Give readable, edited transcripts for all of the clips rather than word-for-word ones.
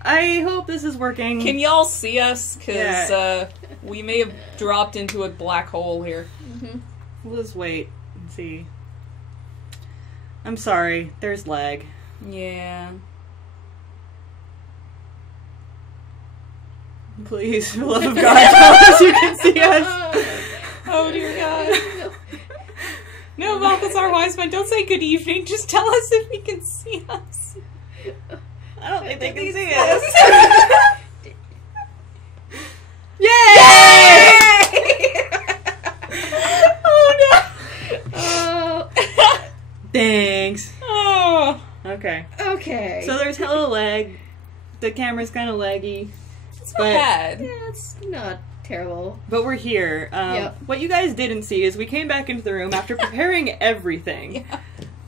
I hope this is working. Can y'all see us? Because we may have dropped into a black hole here. Mm-hmm. We'll just wait and see. I'm sorry, there's lag. Yeah. Please, for the love of God, tell us you can see us. Oh dear God. No, Balthazar Wiseman, don't say good evening. Just tell us if we can see us. I don't think they can see us. Yay! Oh. Thanks. Oh. Okay. Okay. So there's hella lag. The camera's kind of laggy. It's not bad. Yeah, it's not terrible. But we're here. Yep. What you guys didn't see is we came back into the room after preparing everything.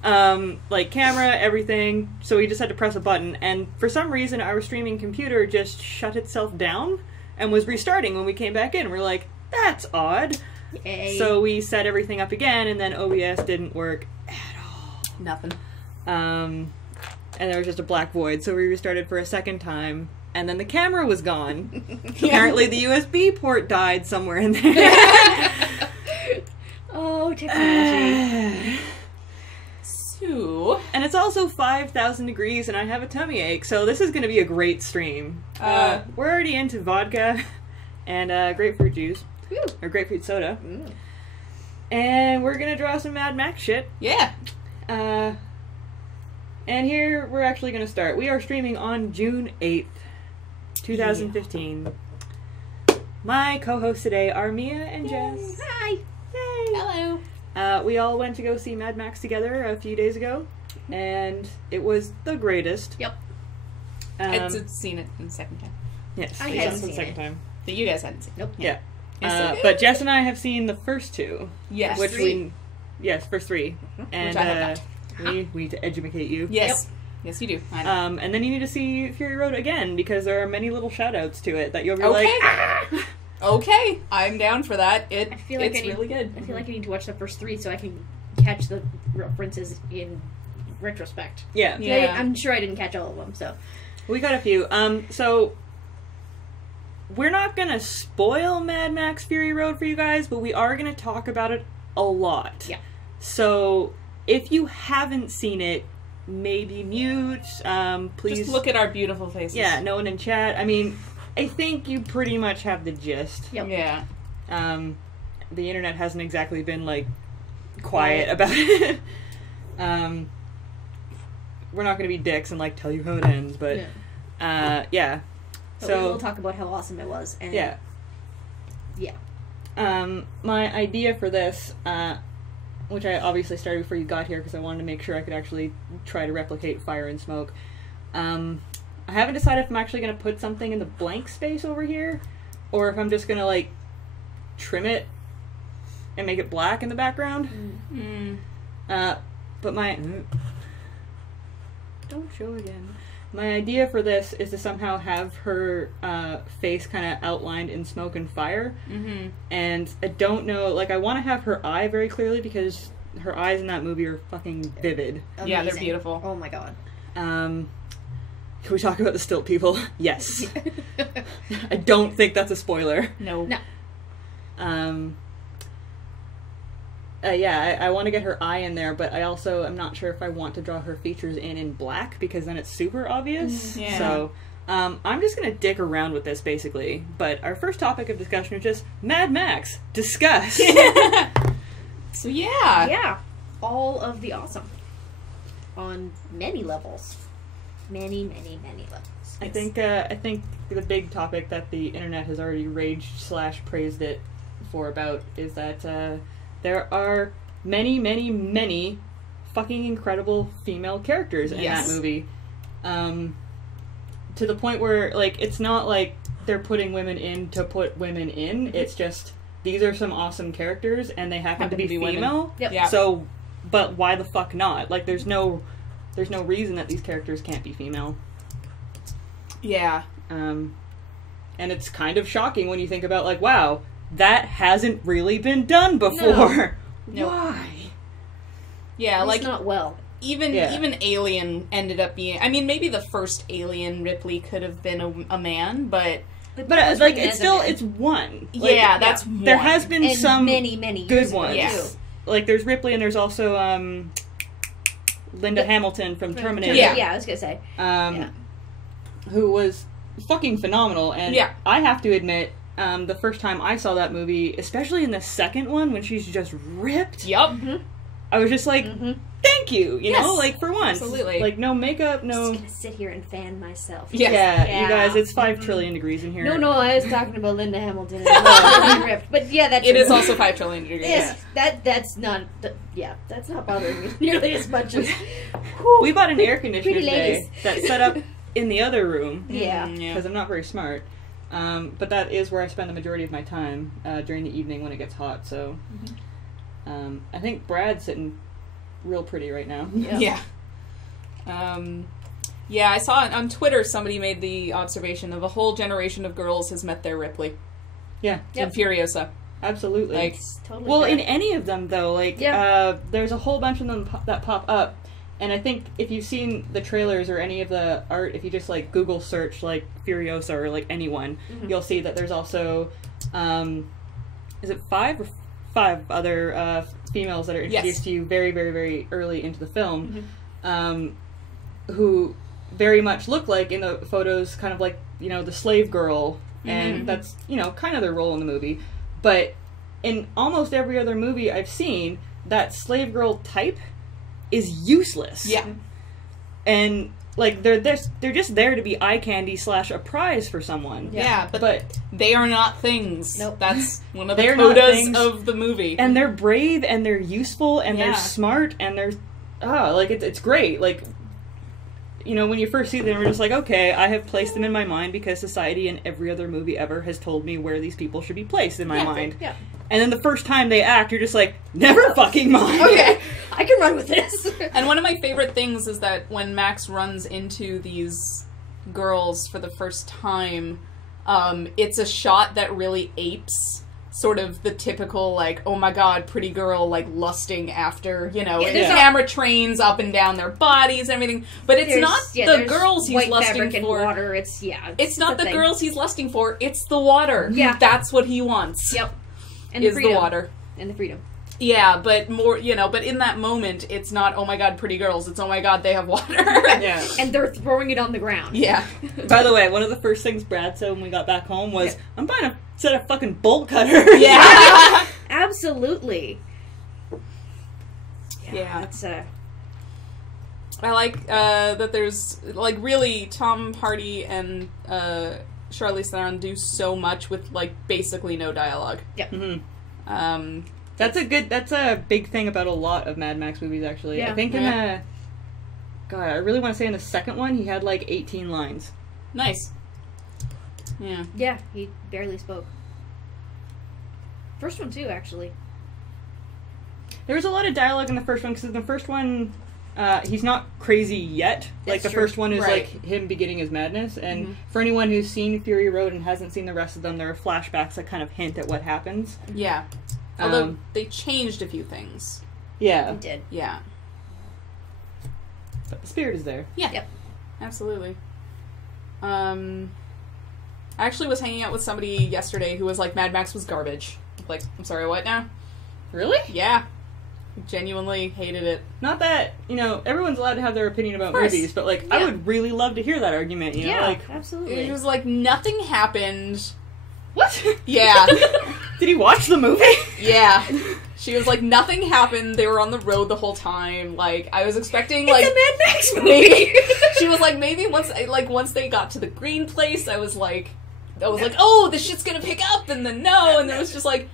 Yeah. Like camera, everything. So we just had to press a button. And for some reason, our streaming computer just shut itself down and was restarting when we came back in. We're like, that's odd. Yay. So we set everything up again, and then OBS didn't work at all. Nothing. And there was just a black void. So we restarted for a second time. And then the camera was gone. Apparently the USB port died somewhere in there. Oh, technology. So... And it's also 5,000 degrees and I have a tummy ache, so this is going to be a great stream. We're already into vodka and grapefruit juice. Woo. Or grapefruit soda. Mm. And we're going to draw some Mad Max shit. Yeah. And here we're actually going to start. We are streaming on June 8th. 2015. Yeah. My co-hosts today are Mia and Jess. Hi. Yay. Hello. We all went to go see Mad Max together a few days ago, and it was the greatest. Yep. I'd seen it the second time. Yes, I yes, hadn't the seen second it. time. But you guys hadn't seen it. Nope. Yeah. Yes, But Jess and I have seen the first two. Yes. Which three. first three. And Which I have not. we need to educate you. Yes. Yep. Yes, you do. I know. And then you need to see Fury Road again, because there are many little shout-outs to it that you'll be Okay. like, ah! Okay, I'm down for that. I feel like it's really good. I feel like I need to watch the first three so I can catch the references in retrospect. Yeah. Yeah. I'm sure I didn't catch all of them, so. We got a few. So we're not gonna spoil Mad Max Fury Road for you guys, but we are gonna talk about it a lot. Yeah. So if you haven't seen it, maybe mute. Please Just look at our beautiful faces. Yeah, no one in chat. I mean, I think you pretty much have the gist. Yep. Yeah. The internet hasn't exactly been like quiet about it. We're not gonna be dicks and like tell you how it ends, but yeah. But So we will talk about how awesome it was. And yeah. My idea for this, which I obviously started before you got here because I wanted to make sure I could actually try to replicate fire and smoke. I haven't decided if I'm actually going to put something in the blank space over here, or if I'm just going to, like, trim it and make it black in the background. But my... Don't show again. My idea for this is to somehow have her face kind of outlined in smoke and fire. Mm-hmm. And I don't know, like, I want to have her eye very clearly because her eyes in that movie are fucking vivid. amazing. Yeah, they're beautiful. Oh my god. Can we talk about the stilt people? Yes. I don't think that's a spoiler. No. Yeah, I want to get her eye in there, but I also am not sure if I want to draw her features in black, because then it's super obvious. Yeah. So, I'm just going to dick around with this, basically. But our first topic of discussion is just Mad Max. Discuss! So, yeah. Yeah. All of the awesome. On many levels. Many levels. I think the big topic that the internet has already raged / praised it for about is that there are many fucking incredible female characters in that movie. To the point where, like, it's not like they're putting women in to put women in. It's just, these are some awesome characters and they happen to be female. Yep. Yeah. So, but why the fuck not? Like, there's no reason that these characters can't be female. Yeah. And it's kind of shocking when you think about, like, wow, that hasn't really been done before. No. Why? Yeah, At like... least not well. even Yeah. even Alien ended up being. I mean, maybe the first Alien Ripley could have been a man, but like it's still it's one. Like, yeah, that's one. There has been and some many good years ones. ago, Yeah. too. Like there's Ripley and there's also Linda Hamilton from Terminator. Yeah, I was gonna say. Who was fucking phenomenal. And Yeah. I have to admit, the first time I saw that movie, especially in the second one when she's just ripped, Yup. I was just like, thank you, you know, Yes, like for once. absolutely. Like no makeup, I'm no... just gonna sit here and fan myself. Yeah. Yeah, you guys, it's 5 trillion degrees in here. No, I was talking about Linda Hamilton. And ripped. But yeah, that's It is also 5 trillion degrees. Yes, that's not bothering me nearly as much as. We bought an air conditioner Pretty today ladies. that's set up in the other room. Yeah. Because I'm not very smart. But that is where I spend the majority of my time during the evening when it gets hot. So I think Brad's sitting real pretty right now. Yeah. Yeah, I saw on Twitter somebody made the observation of a whole generation of girls has met their Ripley. Yeah. In Furiosa. Absolutely. Like, Totally well, fair. in any of them, though, like, there's a whole bunch of them that pop up. And I think if you've seen the trailers or any of the art, if you just, like, Google search, like, Furiosa or, like, anyone, you'll see that there's also, is it 5 other females that are introduced to you very, very, very early into the film, who very much look like, in the photos, kind of like, you know, the slave girl, and that's, you know, kind of their role in the movie. But in almost every other movie I've seen, that slave girl type is useless. yeah. And like they're just there to be eye candy / a prize for someone. Yeah, but they are not things. Nope. That's one of the They're not codas things. of the movie. And they're brave and they're useful and Yeah. they're smart and they're like it's great. Like, you know, when you first see them, we're just like, okay, I have placed them in my mind because society in every other movie ever has told me where these people should be placed in my mind. Yeah. And then the first time they act, you're just like, never fucking mind. Okay, I can run with this. And one of my favorite things is that when Max runs into these girls for the first time, it's a shot that really apes sort of the typical, like, oh my god, pretty girl, like, lusting after, you know, and the camera trains up and down their bodies and everything. But it's not the girls he's lusting for. Water. It's not the girls he's lusting for, it's the water. Yeah. That's what he wants. Yep. And is freedom. the water. And the freedom. Yeah, but more, you know, but in that moment, it's not, oh my god, pretty girls. It's, oh my god, they have water. Yeah. And they're throwing it on the ground. Yeah. By the way, one of the first things Brad said when we got back home was, I'm buying a set of fucking bolt cutters. Yeah. Absolutely. Yeah. It's I like that there's, like, really, Tom Hardy and Charlize Theron do so much with, like, basically no dialogue. Yep. Mm-hmm. That's a big thing about a lot of Mad Max movies, actually. Yeah. I think in the... God, I really want to say in the second one, he had, like, 18 lines. Nice. Yeah. Yeah, he barely spoke. First one too, actually. There was a lot of dialogue in the first one, because in the first one, he's not crazy yet. Like, That's the true. first one is, Right. like, him beginning his madness, and for anyone who's seen Fury Road and hasn't seen the rest of them, there are flashbacks that kind of hint at what happens. Yeah. Although, they changed a few things. Yeah. He did. Yeah. But the spirit is there. Yeah. Yep. Absolutely. I actually was hanging out with somebody yesterday who was like, Mad Max was garbage. Like, I'm sorry, what now? Really? Yeah. Genuinely hated it. Not that, you know, everyone's allowed to have their opinion about course. movies, but, like, I Yeah. would really love to hear that argument, you know? Yeah, Like, absolutely. It was like, nothing happened. what? Yeah. Did he watch the movie? Yeah. She was like, nothing happened. They were on the road the whole time. Like, I was expecting, like... It's a Mad Max movie! maybe, she was like, maybe once they got to the green place, I was like, oh, this shit's gonna pick up, and then no, and then it was just like...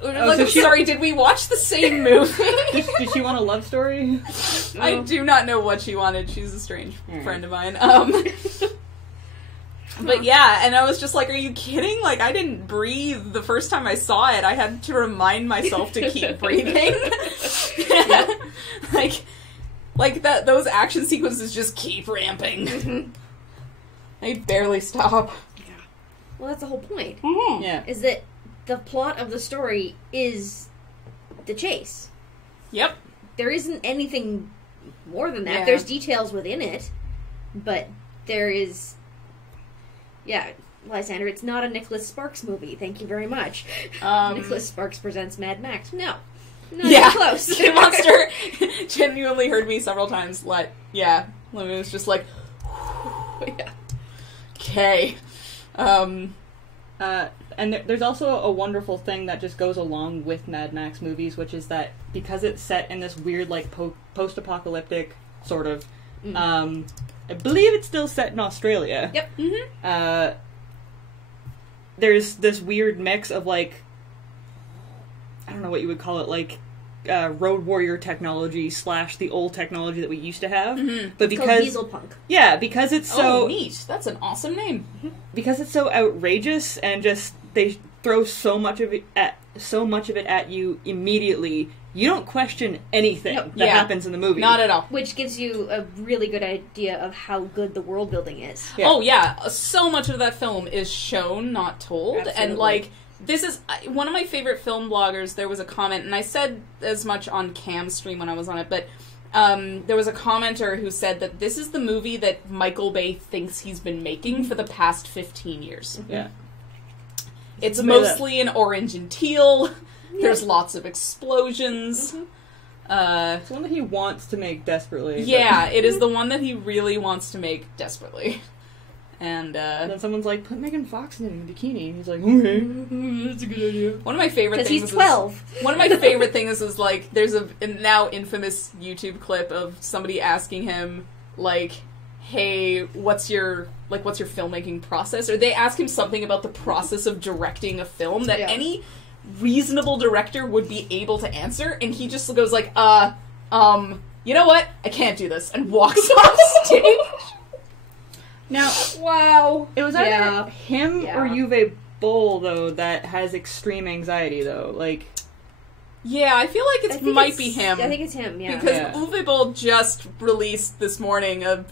so I'm she- sorry, did we watch the same movie? Did she want a love story? I do not know what she wanted. She's a strange friend of mine. But yeah, and I was just like, are you kidding? Like, I didn't breathe the first time I saw it. I had to remind myself to keep breathing. like that. Those action sequences just keep ramping. They barely stop. Well, that's the whole point. Yeah. Is that the plot of the story is the chase. Yep. there isn't anything more than that. Yeah. There's details within it, but there is... Yeah, Lysander, it's not a Nicholas Sparks movie. Thank you very much. Nicholas Sparks presents Mad Max. No. Not even close. Kid Monster genuinely heard me several times. It was just like, Yeah. okay. And there's also a wonderful thing that just goes along with Mad Max movies, which is that because it's set in this weird, like, post-apocalyptic sort of, I believe it's still set in Australia. Yep. Mm-hmm. There's this weird mix of, like, I don't know what you would call it, like, Road Warrior technology / the old technology that we used to have. Mm-hmm. But It's called Diesel Punk. Yeah, because it's so... Oh, neat. That's an awesome name. Because it's so outrageous and just they throw so much of it at you immediately, you don't question anything that happens in the movie. Not at all. Which gives you a really good idea of how good the world building is. Yeah. Oh, yeah. So much of that film is shown, not told. Absolutely. And, like, this is one of my favorite film bloggers. There was a comment, and I said as much on Cam's stream when I was on it, but there was a commenter who said that this is the movie that Michael Bay thinks he's been making for the past 15 years. Yeah. It's mostly in orange and teal. There's lots of explosions. It's one that he wants to make desperately. Yeah, it is the one that he really wants to make desperately. And then someone's like, put Megan Fox in a bikini. And he's like, okay, that's a good idea. One of my favorite things Because he's 12. One of my favorite things is, like, there's a now infamous YouTube clip of somebody asking him, like, hey, what's your filmmaking process? Or they ask him something about the process of directing a film that any reasonable director would be able to answer, and he just goes like, you know what? I can't do this, and walks off stage. Now, Wow. it was either him or Uwe Boll, though, that has extreme anxiety, though. Like, yeah, I feel like it might be him. I think it's him, yeah. Because Uwe Boll just released this morning a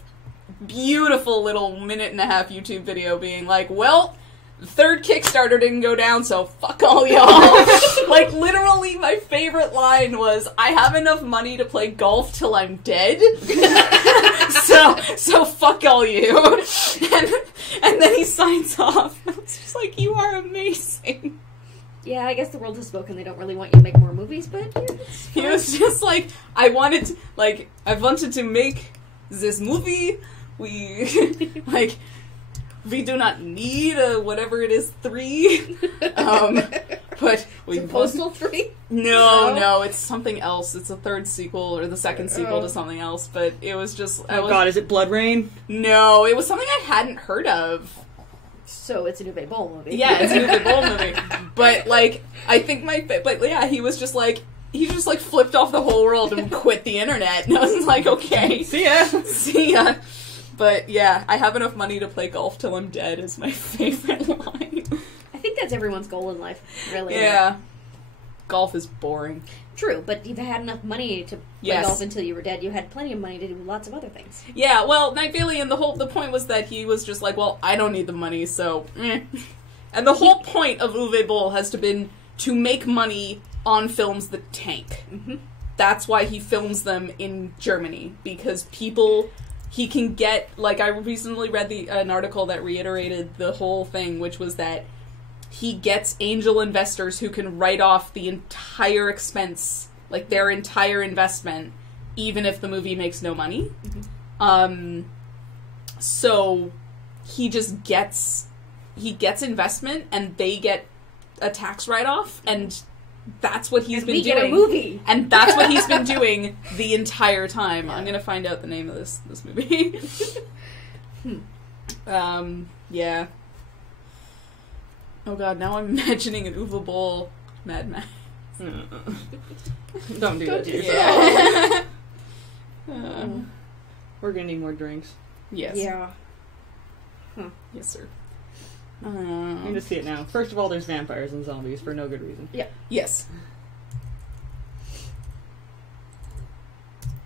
beautiful little 1.5-minute YouTube video being like, well, the third Kickstarter didn't go down, so fuck all y'all. Like, literally, my favorite line was, I have enough money to play golf till I'm dead, so fuck all you. And then he signs off. It's just like, you are amazing. Yeah, I guess the world has spoken. They don't really want you to make more movies, but it's He was just like, I wanted to make this movie. We do not need a whatever it is 3, but we Postal 3? No, it's something else. It's a third sequel or the second sequel to something else. But it was just God, is it Blood Rain? No, it was something I hadn't heard of. So it's an Uwe Boll movie. Yeah, it's an Uwe Boll movie. But I think he was just like. He just, flipped off the whole world and quit the internet. And I was like, okay. See ya. See ya. But, yeah, I have enough money to play golf till I'm dead is my favorite line. I think that's everyone's goal in life, really. Yeah. Golf is boring. True, but you've had enough money to play golf until you were dead. You had plenty of money to do lots of other things. Yeah, well, Night Valley, and the point was that he was just like, well, I don't need the money, so, And the whole point of Uwe Boll has been to make money on films that tank. Mm-hmm. That's why he films them in Germany, because he can get, I recently read an article that reiterated the whole thing, which was that he gets angel investors who can write off the entire expense, their entire investment, even if the movie makes no money. Mm-hmm. So he just gets investment, and they get a tax write-off, and that's what he's been doing. Get a movie. And that's what he's been doing the entire time. Yeah. I'm gonna find out the name of this movie. Yeah. Oh god, now I'm imagining an Uwe Boll Mad Max. Don't do that to yourself. Yeah. We're gonna need more drinks. Yes. Yeah. Huh. Yes, sir. I need to see it now. First of all, there's vampires and zombies for no good reason. Yeah. Yes.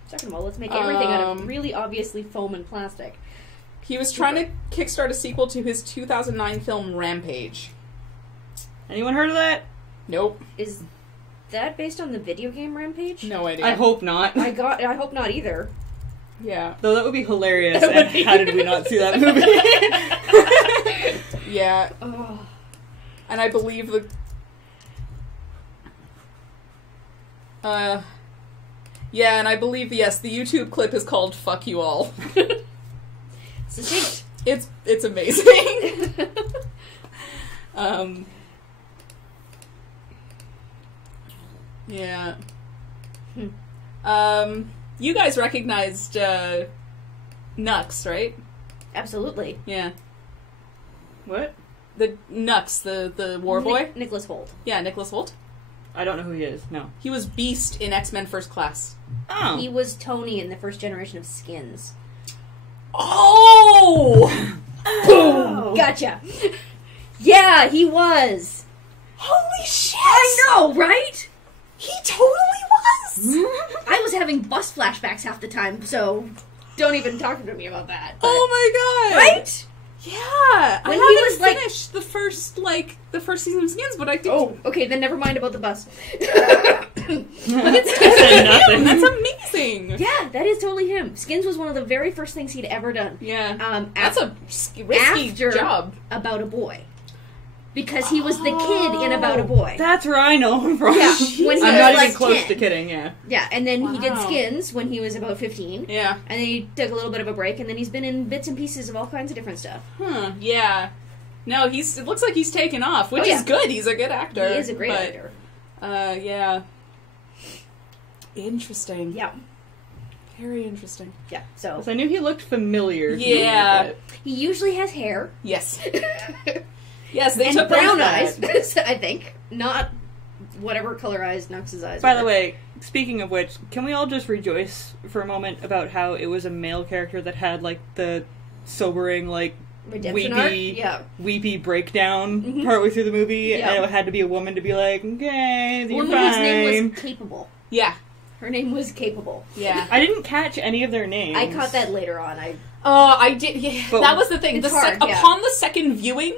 Second of all, let's make everything out of really obviously foam and plastic. He was trying to kickstart a sequel to his 2009 film Rampage. Anyone heard of that? Nope. Is that based on the video game Rampage? No idea. I hope not. I hope not either. Yeah. Though that would be hilarious, and how did we not see that movie? Yeah. Oh. And I believe yeah, and I believe, yes, the YouTube clip is called Fuck You All. Succinct. It's amazing. Yeah. You guys recognized Nux, right? Absolutely. Yeah. What? The Nux, the war boy? Nicholas Hoult. Yeah, Nicholas Hoult. I don't know who he is, no. He was Beast in X-Men First Class. Oh. He was Tony in the first generation of Skins. Oh! Boom! Gotcha. Yeah, he was. Holy shit! I know, right? He totally was! I was having bus flashbacks half the time, so don't even talk to me about that. But, Oh my god! right? Yeah! When I he haven't was, like- finished the first season of Skins, but I did. Oh, okay, then never mind about the bus. But it's Said nothing. That's amazing! Yeah, that is totally him. Skins was one of the very first things he'd ever done. Yeah. That's a risky after job. About a Boy. Because he was the kid in About a Boy. That's where I know him from. Yeah, when he I'm was not like even close 10. to kidding, yeah. Yeah, and then he did Wow. Skins when he was about 15. Yeah. And then he took a little bit of a break, and then he's been in bits and pieces of all kinds of different stuff. Huh. Yeah. No, it looks like he's taken off, which Oh, yeah. is good. He's a good actor. He is a great but, actor. Yeah. Interesting. Yeah. Very interesting. Yeah, so. So I knew he looked familiar. to me, Yeah. but- He usually has hair. Yes. Yes, they and took brown both that. eyes, I think. Not whatever color eyes Nux's eyes By were. the way, speaking of which, can we all just rejoice for a moment about how it was a male character that had, like, the sobering, like, Redemption weepy, arc? Yeah. weepy breakdown Mhm. partway through the movie, Yeah. and it had to be a woman to be like, okay, you're Woman's fine. name was Capable. Yeah. Her name was Capable. Yeah. I didn't catch any of their names. I caught that later on. I did. Yeah, But that was the thing. it's hard, yeah. Upon the second viewing,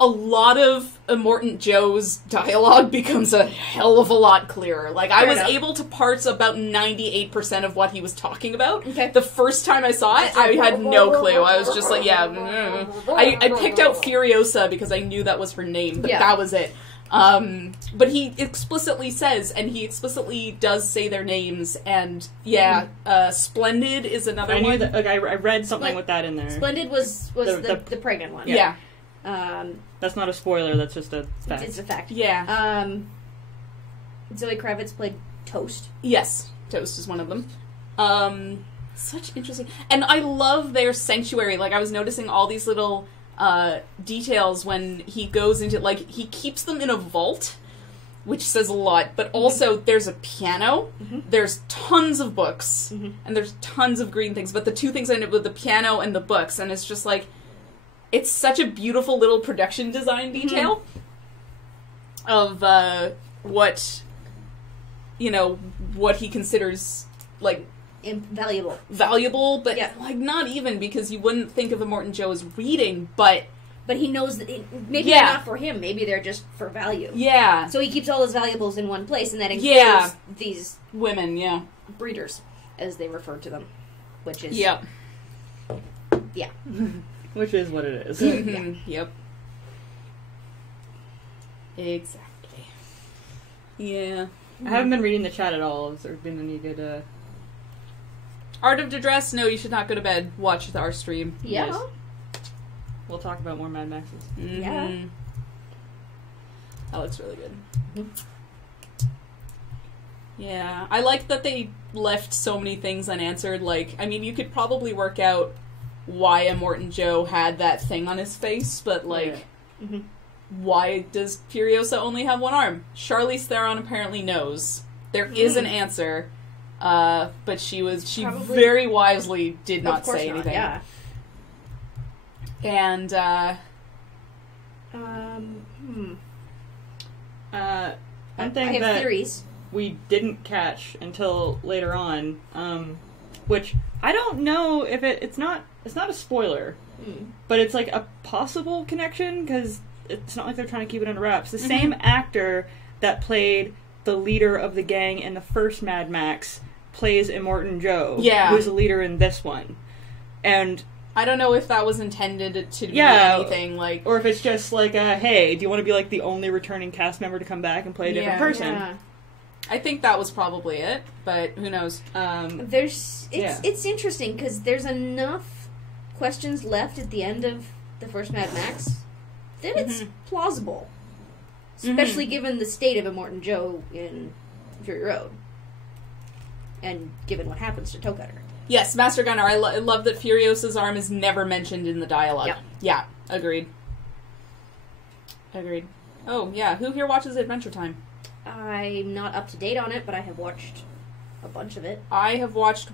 a lot of Immortant Joe's dialogue becomes a hell of a lot clearer. Like, I Fair was enough. able to parse about 98% of what he was talking about. Okay. The first time I saw it, I had no clue. I was just like, yeah. I picked out Furiosa because I knew that was her name, but Yeah. that was it. But he explicitly says, and he explicitly does say their names, and yeah, Splendid is another I one. knew that. Like, I read something Like, with that in there. Splendid was the pregnant one. Yeah. That's not a spoiler. That's just a fact. It's a fact. Yeah. Zoe Kravitz played Toast. Yes, Toast is one of them. Such interesting, and I love their sanctuary. Like, I was noticing all these little details when he goes into, like, he keeps them in a vault, which says a lot. But also, there's a piano. There's tons of books, and there's tons of green things. But the two things I know with the piano and the books, and it's just like, it's such a beautiful little production design detail of what he considers, like, Invaluable. valuable, but Yeah. like, not even, because you wouldn't think of Immortan Joe as reading, but But he knows that maybe Yeah. they're not for him. Maybe they're just for value. yeah, So he keeps all his valuables in one place, and that includes Yeah. these women, yeah, breeders, as they refer to them, which is yep, yeah. Which is what it is. Mhm. Yep, exactly, yeah. I haven't been reading the chat at all. Has there been any good, Art of Distress, no, you should not go to bed. Watch our stream. Yeah. Yes. We'll talk about more Mad Maxes. Yeah. That looks really good. Mhm. Yeah, I like that they left so many things unanswered. Like, I mean, you could probably work out why Immortan Joe had that thing on his face, but, like, Mhm. why does Furiosa only have one arm? Charlize Theron apparently knows. There is an answer, but she Probably- very wisely did not Of course say not, anything. Yeah. And, One thing I have that theories. we didn't catch until later on, which I don't know if it's not a spoiler, but it's like a possible connection, because it's not like they're trying to keep it under wraps. The same actor that played the leader of the gang in the first Mad Max plays Immortan Joe, Yeah. who's a leader in this one. And I don't know if that was intended to be anything, like... Or if it's just like, hey, do you want to be like the only returning cast member to come back and play a different person? Yeah. I think that was probably it, but who knows? It's interesting, because there's enough questions left at the end of the first Mad Max that it's plausible. Especially given the state of Immortan Joe in Fury Road. And given what happens to Toe Cutter. Yes, Master Gunner. I love that Furiosa's arm is never mentioned in the dialogue. Yep. Yeah, agreed. Oh, yeah, who here watches Adventure Time? I'm not up to date on it, but I have watched a bunch of it. I have watched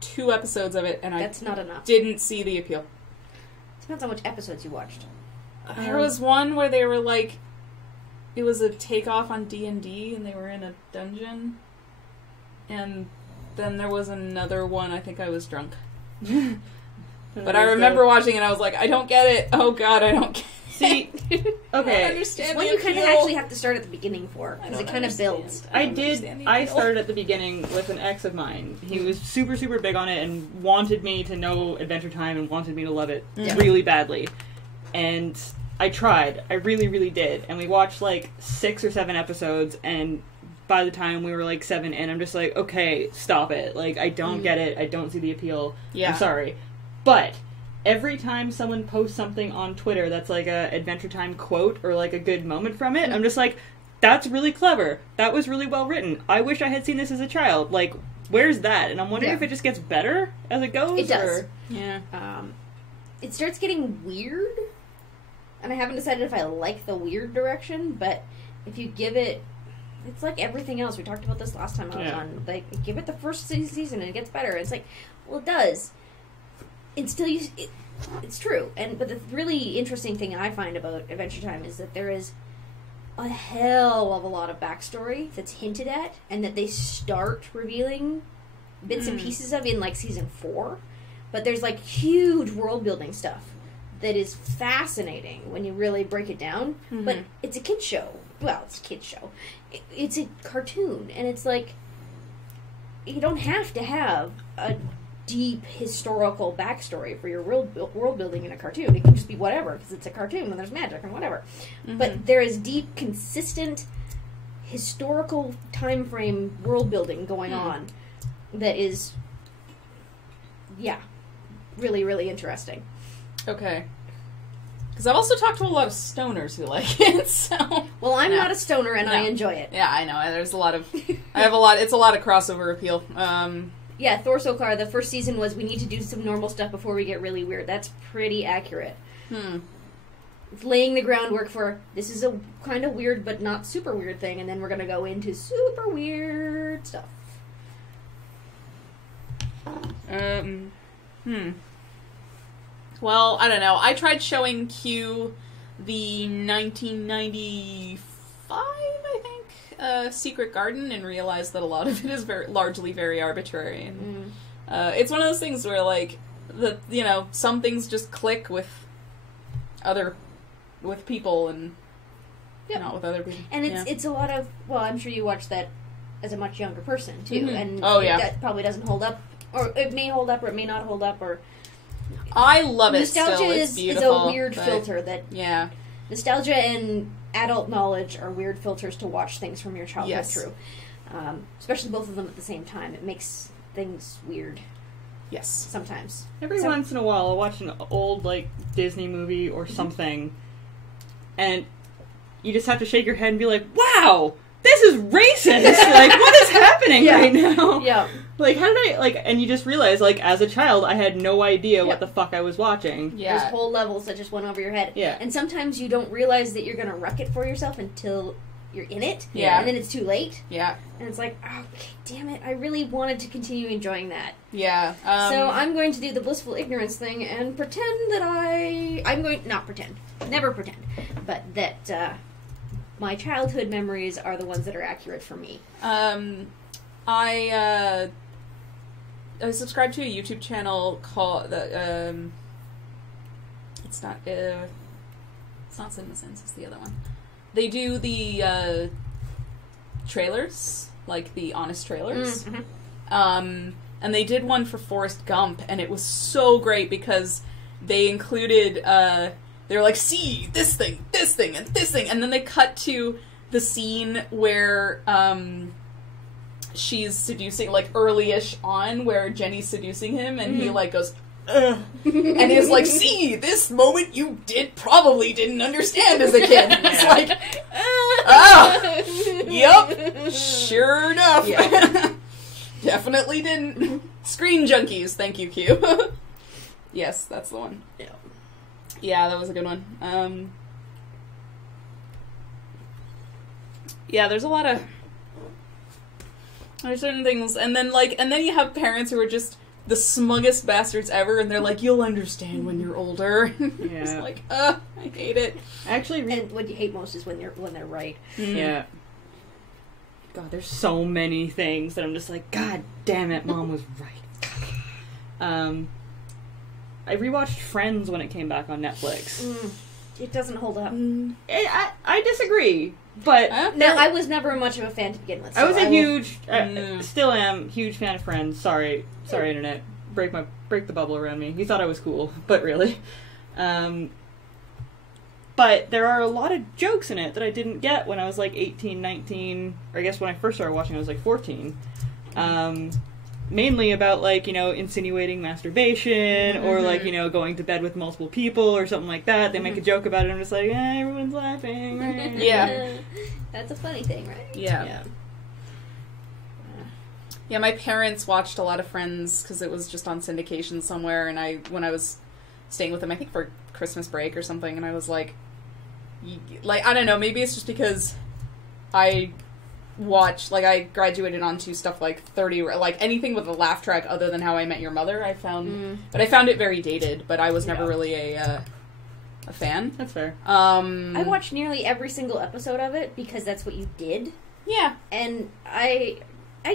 2 episodes of it, and That's not enough. Didn't see the appeal. Depends on which episodes you watched. There was one where they were like... It was a takeoff on D&D, and they were in a dungeon. And then there was another one, I think I was drunk. But I remember watching it, and I was like, I don't get it. Oh god, I don't get it. See, I okay. don't understand One the you kind of appeal. actually have to start at the beginning for, because it kind of builds. I started at the beginning with an ex of mine. He was super, super big on it and wanted me to know Adventure Time and wanted me to love it really badly. And I tried. I really, really did. And we watched like 6 or 7 episodes, and by the time we were like 7 in, I'm just like, okay, stop it. Like, I don't get it. I don't see the appeal. Yeah. I'm sorry. But every time someone posts something on Twitter that's like a Adventure Time quote or like a good moment from it, I'm just like, that's really clever. That was really well written. I wish I had seen this as a child. Like, where's that? And I'm wondering if it just gets better as it goes. It does. Or... Yeah. It starts getting weird, and I haven't decided if I like the weird direction, but if you give it... It's like everything else. We talked about this last time I was on. Like, give it the first season and it gets better. It's like, well, it does. It's still... It's true. But the really interesting thing I find about Adventure Time is that there is a hell of a lot of backstory that's hinted at, and that they start revealing bits and pieces of in, like, season 4. But there's, like, huge world-building stuff that is fascinating when you really break it down. But it's a kid's show. Well, it's a kid's show. It's a cartoon, and it's like, you don't have to have a deep historical backstory for your world building in a cartoon. It can just be whatever, because it's a cartoon and there's magic and whatever. But there is deep, consistent, historical time frame world building going on that is, really, really interesting. Okay. Because I've also talked to a lot of stoners who like it, so... Well, I'm not a stoner, and I enjoy it. Yeah, I know. There's a lot of... It's a lot of crossover appeal. Yeah, Thor Sokar, the first season was, we need to do some normal stuff before we get really weird. That's pretty accurate. It's laying the groundwork for, this is a kind of weird but not super weird thing, and then we're going to go into super weird stuff. Well, I don't know. I tried showing Q the 1995, I think, Secret Garden, and realized that a lot of it is largely very arbitrary. And, it's one of those things where, like, some things just click with people and not with other people. And it's a lot of, well, I'm sure you watched that as a much younger person, too. And that probably doesn't hold up, or it may hold up, or it may not hold up, or... I love it nostalgia still. It's is beautiful. a weird filter that... Yeah. Nostalgia and adult knowledge are weird filters to watch things from your childhood through. Especially both of them at the same time. It makes things weird. Yes. Sometimes. Every once in a while I'll watch an old, like, Disney movie or something, and you just have to shake your head and be like, wow! This is racist! Like, what is happening right now? Yeah. Like, how did I, like, and you just realize, like, as a child, I had no idea what the fuck I was watching. Yeah. There's whole levels that just went over your head. Yeah. And sometimes you don't realize that you're gonna wreck it for yourself until you're in it. Yeah. And then it's too late. Yeah. And it's like, oh, damn it, I really wanted to continue enjoying that. Yeah. So I'm going to do the blissful ignorance thing and pretend that never pretend, but that, my childhood memories are the ones that are accurate for me. I subscribe to a YouTube channel called it's not CinemaSins, it's the other one. They do the trailers, like the honest trailers. Mm-hmm. And they did one for Forrest Gump, and it was so great because they included, they were like, see, this thing, and this thing, and then they cut to the scene where, she's seducing, like, early-ish on, where Jenny's seducing him, and he, like, goes, ugh, and is like, see, this moment you probably didn't understand as a kid. It's like, yep, sure enough. Yeah. Definitely didn't. Screen Junkies, thank you, Q. Yes, that's the one. Yeah. Yeah, that was a good one. Yeah, there's certain things, and then you have parents who are just the smuggest bastards ever, and they're like, you'll understand when you're older. Yeah. It's like, I hate it. Actually, and what you hate most is when they're right. Mm. Yeah. God, there's so many things that I'm just like, God damn it, Mom was right. I rewatched Friends when it came back on Netflix. It doesn't hold up. I disagree, but no, I was never much of a fan to begin with. So I was still am huge fan of Friends. Sorry, internet, break the bubble around me. You thought I was cool, but really. But there are a lot of jokes in it that I didn't get when I was like 18, 19, or I guess when I first started watching I was like 14. Mainly about, like, you know, insinuating masturbation, or, like, you know, going to bed with multiple people, or something like that. They make a joke about it, and I'm just like, everyone's laughing. Right? Yeah. That's a funny thing, right? Yeah. Yeah, my parents watched a lot of Friends, because it was just on syndication somewhere, and when I was staying with them, I think for Christmas break or something, and I was like, I don't know, maybe it's just because I graduated onto stuff like 30, like anything with a laugh track other than How I Met Your Mother, I found it very dated, but I was never really a fan. That's fair. I watched nearly every single episode of it because that's what you did. Yeah. And I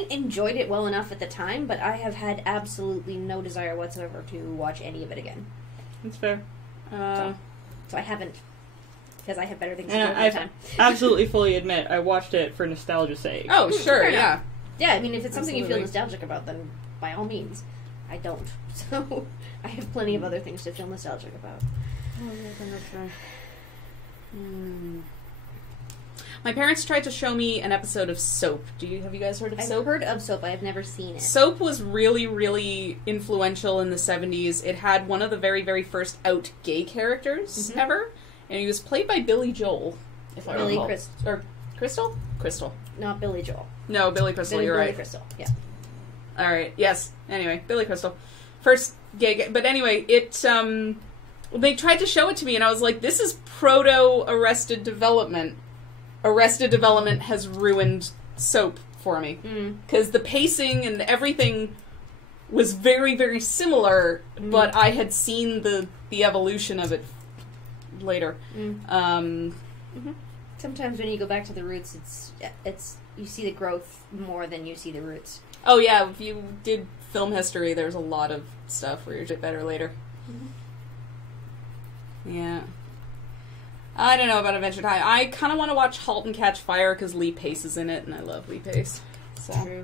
enjoyed it well enough at the time, but I have had absolutely no desire whatsoever to watch any of it again. That's fair. So I haven't, because I have better things to do at the time. Absolutely fully admit, I watched it for nostalgia's sake. Oh, sure, yeah. Yeah, I mean, if it's something you feel nostalgic about, then by all means. I don't. So I have plenty of other things to feel nostalgic about. My parents tried to show me an episode of Soap. Have you guys heard of Soap? I've heard of Soap. I have never seen it. Soap was really, really influential in the 70s. It had one of the very, very first out gay characters ever, and he was played by Billy Joel, if I recall. Or Crystal? Crystal. Not Billy Joel. No, Billy Crystal, you're right. Billy Crystal, yeah. Alright, yes. Anyway, Billy Crystal. First gay... But anyway, they tried to show it to me, and I was like, this is proto-Arrested Development. Arrested Development has ruined Soap for me. Because the pacing and everything was very, very similar, but I had seen the evolution of it later. Sometimes when you go back to the roots, it's you see the growth more than you see the roots. Oh yeah, if you did film history, there's a lot of stuff where you get better later. Yeah. I don't know about Adventure Time. I kind of want to watch *Halt and Catch Fire* because Lee Pace is in it, and I love Lee Pace. So. True.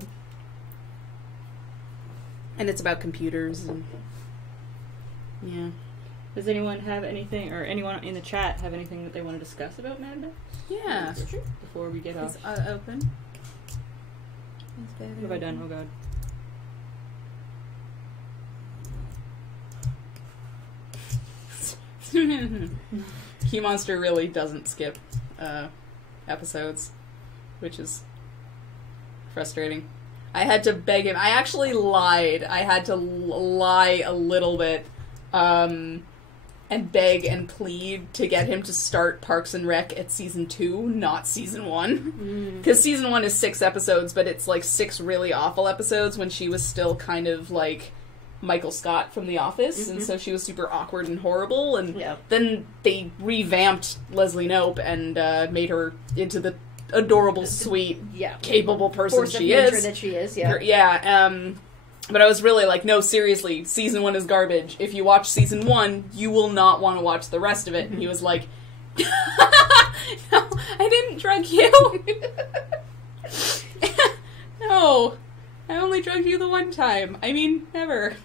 And it's about computers. And yeah. Does anyone have anything, or anyone in the chat have anything that they want to discuss about Mad Max? Yeah. Before we get off. It's open. What have I done? Oh god. Key Monster really doesn't skip episodes, which is frustrating. I had to beg him. I actually lied. I had to lie a little bit and beg and plead to get him to start Parks and Rec at season 2, not season 1. Because season 1 is 6 episodes, but it's like 6 really awful episodes when she was still kind of like Michael Scott from The Office, and so she was super awkward and horrible, and then they revamped Leslie Knope and made her into the adorable, sweet, capable person she is. That she is, yeah. But I was really like, no, seriously, season 1 is garbage. If you watch season 1, you will not want to watch the rest of it. And he was like, no, I didn't drug you. No, I only drugged you the one time. I mean, never.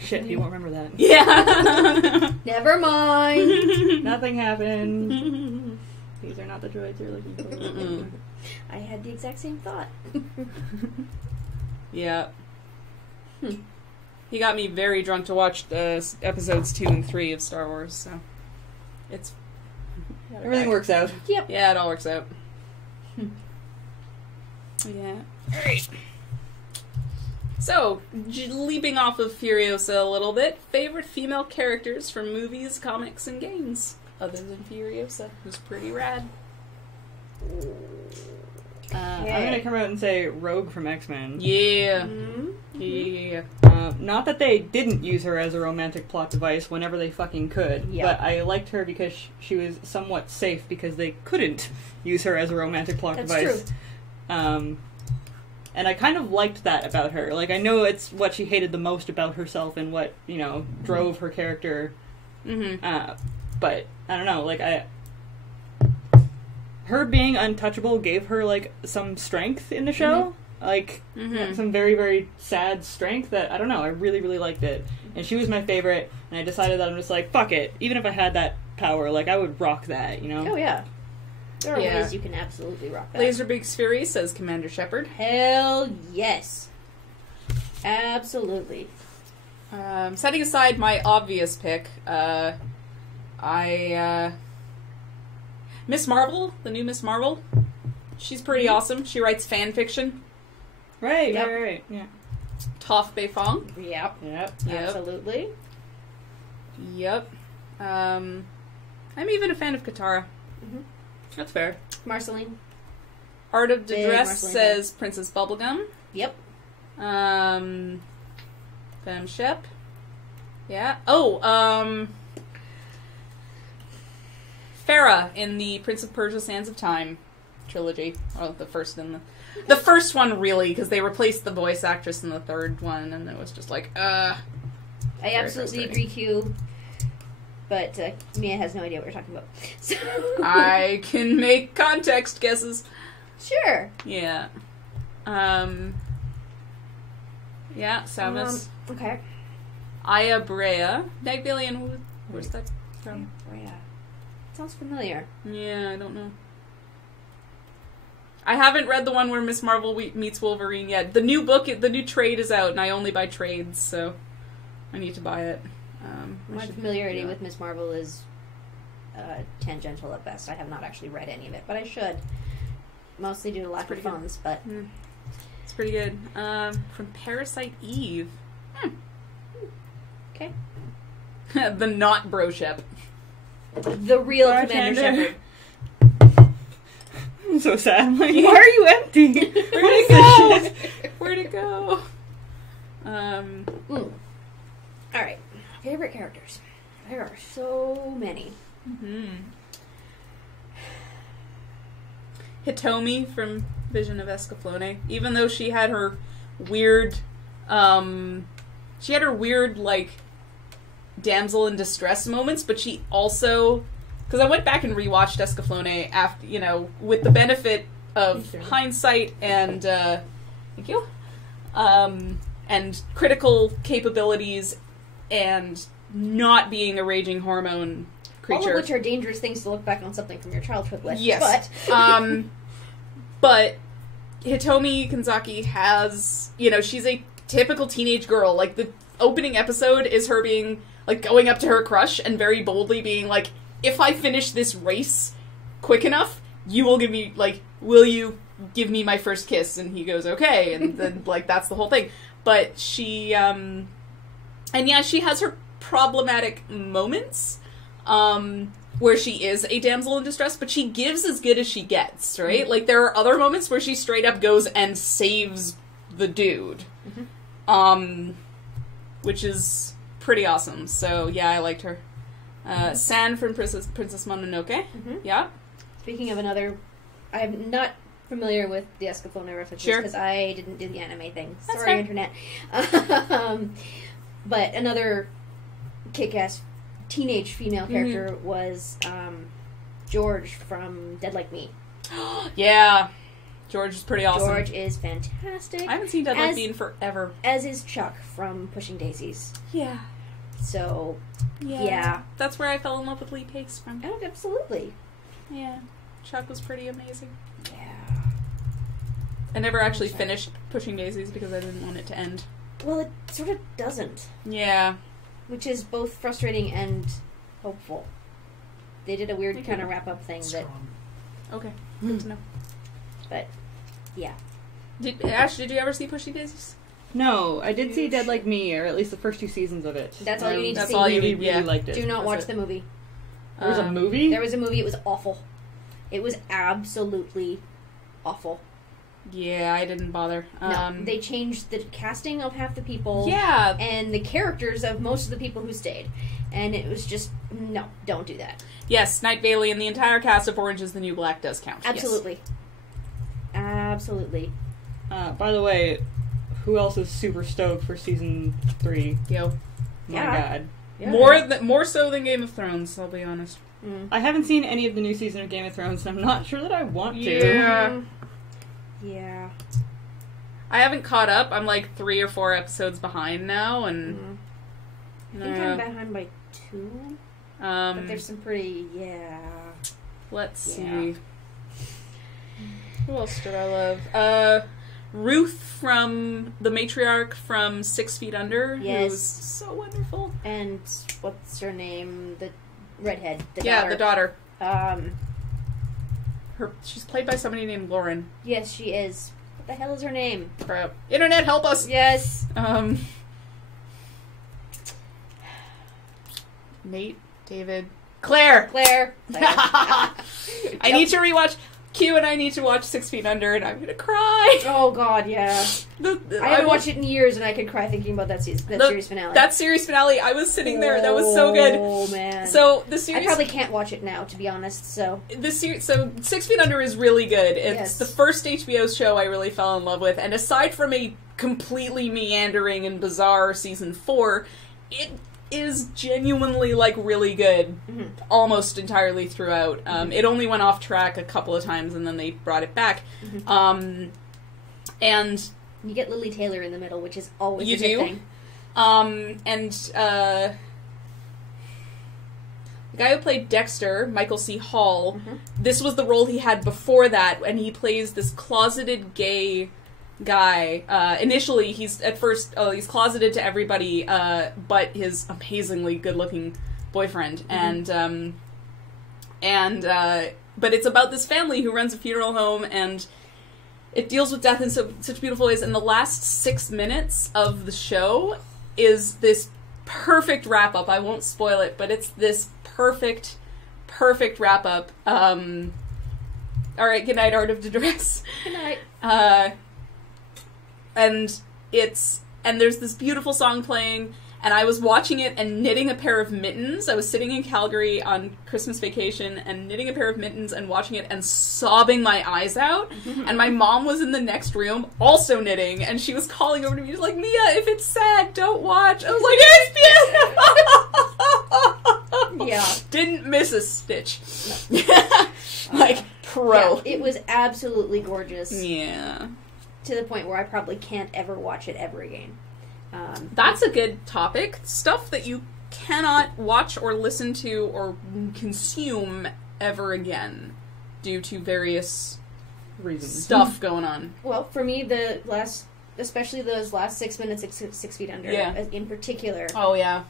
Shit, you won't remember that. Yeah. Never mind. Nothing happened. These are not the droids you're looking for. I had the exact same thought. Yeah. He got me very drunk to watch episodes 2 and 3 of Star Wars, so it's... Everything works out. Yep. Yeah, it all works out. Yeah. Alright. So, leaping off of Furiosa a little bit, favorite female characters from movies, comics, and games, other than Furiosa, who's pretty rad. I'm gonna come out and say Rogue from X-Men. Yeah. Mm-hmm. Yeah. Not that they didn't use her as a romantic plot device whenever they fucking could, Yeah. but I liked her because she was somewhat safe because they couldn't use her as a romantic plot That's device. true. And I kind of liked that about her. Like, I know it's what she hated the most about herself and what, drove her character. Mm-hmm. But, I don't know, like, her being untouchable gave her, like, some strength in the show. Mm-hmm. Like, some very, very sad strength that, I don't know, I really, really liked it. And she was my favorite, and I decided that I'm just like, fuck it. Even if I had that power, like, I would rock that, you know? Oh, yeah. There are Yeah. ways you can absolutely rock that. Laserbeak's Fury says Commander Shepard. Hell yes. Absolutely. Setting aside my obvious pick, Miss Marvel, the new Miss Marvel, she's pretty awesome. She writes fan fiction. Right, Yep. right, yeah. Toph Beifong. Yep. Yep. Absolutely. Yep. I'm even a fan of Katara. Mhm. That's fair. Marceline. Art of Big Distress Marceline says Princess Bubblegum. Yep. Femme Shep. Yeah. Oh, Farah in the Prince of Persia: Sands of Time trilogy. Well, the first one really, because they replaced the voice actress in the third one, and it was just like, I Very absolutely frustrating. agree, Q. But Mia has no idea what we're talking about. So I can make context guesses. Sure. Yeah. Yeah, Samus. Okay. Aya Brea. Nagbillion, where's that from? Rhea. Sounds familiar. Yeah, I don't know. I haven't read the one where Miss Marvel meets Wolverine yet. The new book, the new trade is out, and I only buy trades, so I need to buy it. My familiarity with Miss Marvel is tangential at best. I have not actually read any of it, but I should. Mostly due to lack of pretty good. funds, but... It's pretty good. From Parasite Eve. Okay. The not Broshep. The real Bartender. Commander Shepard. I'm so sad. I'm like, why are you empty? Where'd it go? Where'd it go? Alright. Favorite characters. There are so many. Hitomi from Vision of Escaflowne. Even though she had her weird, like, damsel in distress moments, but she also, because I went back and rewatched Escaflowne after, with the benefit of hindsight and, thank you, and critical capabilities and not being a raging hormone creature. All of which are dangerous things to look back on something from your childhood with. Yes. But... but Hitomi Kanzaki has, she's a typical teenage girl. Like, the opening episode is her being, like, going up to her crush and very boldly being like, if I finish this race quick enough, you will give me, like, will you give me my first kiss? And he goes, okay. And then, like, that's the whole thing. But she, and yeah, she has her problematic moments, where she is a damsel in distress, but she gives as good as she gets, right? Mm-hmm. Like, there are other moments where she straight up goes and saves the dude. Which is pretty awesome. So, yeah, I liked her. San from Princess Mononoke. Yeah. Speaking of another... I'm not familiar with the Escaflowne references because I didn't do the anime thing. That's Sorry, fair. Internet. But another kick-ass teenage female character was George from Dead Like Me. Yeah. George is pretty awesome. George is fantastic. I haven't seen Deadlight Bean forever. As is Chuck from Pushing Daisies. Yeah. So, yeah. That's where I fell in love with Lee Pace from. Oh, absolutely. Yeah. Chuck was pretty amazing. Yeah. I never actually finished Pushing Daisies because I didn't want it to end. Well, it sort of doesn't. Yeah. Which is both frustrating and hopeful. They did a weird kind of wrap-up thing Okay. Good to know. But, yeah. Ash, did you ever see Pushing Daisies? No, I did see Dead Like Me, or at least the first 2 seasons of it. That's all you need to see. That's all you really, need, really liked it. Do not watch the movie. There was a movie? There was a movie, it was awful. It was absolutely awful. Yeah, I didn't bother. No, they changed the casting of half the people. Yeah. And the characters of most of the people who stayed. And it was just, no, don't do that. Yes, Night Bailey and the entire cast of Orange is the New Black does count. Absolutely. Yes. Absolutely. By the way, who else is super stoked for season 3? Yo. My God. Yeah. More so than Game of Thrones, I'll be honest. I haven't seen any of the new season of Game of Thrones, and I'm not sure that I want to. Yeah. Yeah. I haven't caught up. I'm like 3 or 4 episodes behind now, and... I think I'm behind by 2. But there's some pretty... Let's see. Who else did I love? Ruth from the matriarch from 6 Feet Under. Yes. Who's so wonderful. And what's her name? The redhead. The daughter. The daughter. She's played by somebody named Lauren. Yes, she is. What the hell is her name? Crap. Internet, help us! Yes. Nate, David, Claire. I need to rewatch Q, and I need to watch 6 Feet Under, and I'm gonna cry. Oh God, yeah. I haven't watched it in years, and I could cry thinking about that series finale. That series finale, I was sitting there. That was so good. Oh man. So the series, I probably can't watch it now, to be honest. So so 6 Feet Under is really good. It's the first HBO show I really fell in love with, and aside from a completely meandering and bizarre season 4, it is genuinely, like, really good almost entirely throughout. It only went off track a couple of times, and then they brought it back. And you get Lily Taylor in the middle, which is always a good thing. The guy who played Dexter, Michael C. Hall, this was the role he had before that, and he plays this closeted gay guy. Initially, he's closeted to everybody, but his amazingly good-looking boyfriend, but it's about this family who runs a funeral home, and it deals with death in such beautiful ways, and the last 6 minutes of the show is this perfect wrap-up. I won't spoil it, but it's this perfect wrap-up. Alright, good night, Art of Distress. Good night. And there's this beautiful song playing, and I was watching it and knitting a pair of mittens. I was sitting in Calgary on Christmas vacation and knitting a pair of mittens and watching it and sobbing my eyes out. And my mom was in the next room also knitting, and she was calling over to me. She's like, Mia, if it's sad, don't watch. I was like, it's beautiful! Yeah. Didn't miss a stitch. Like, pro. Yeah, it was absolutely gorgeous. Yeah. To the point where I probably can't ever watch it ever again. That's a good topic. Stuff that you cannot watch or listen to or consume ever again due to various reasons. Stuff going on. Well, for me, especially those last 6 minutes of 6 Feet Under, in particular. Oh, yeah.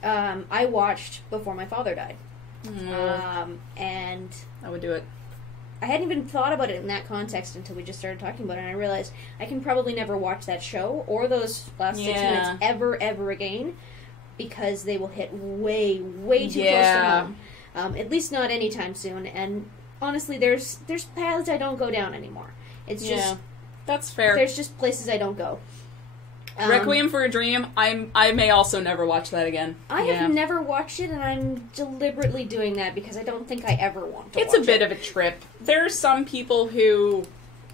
I watched before my father died. And I would do it. I hadn't even thought about it in that context until we just started talking about it, and I realized I can probably never watch that show or those last 6 minutes ever again, because they will hit way too close to home. At least not anytime soon, and honestly, there's paths I don't go down anymore. It's just... That's fair. There's just places I don't go. Requiem for a Dream, I may also never watch that again. I have never watched it, and I'm deliberately doing that because I don't think I ever want to watch it. It's a bit of a trip. There are some people who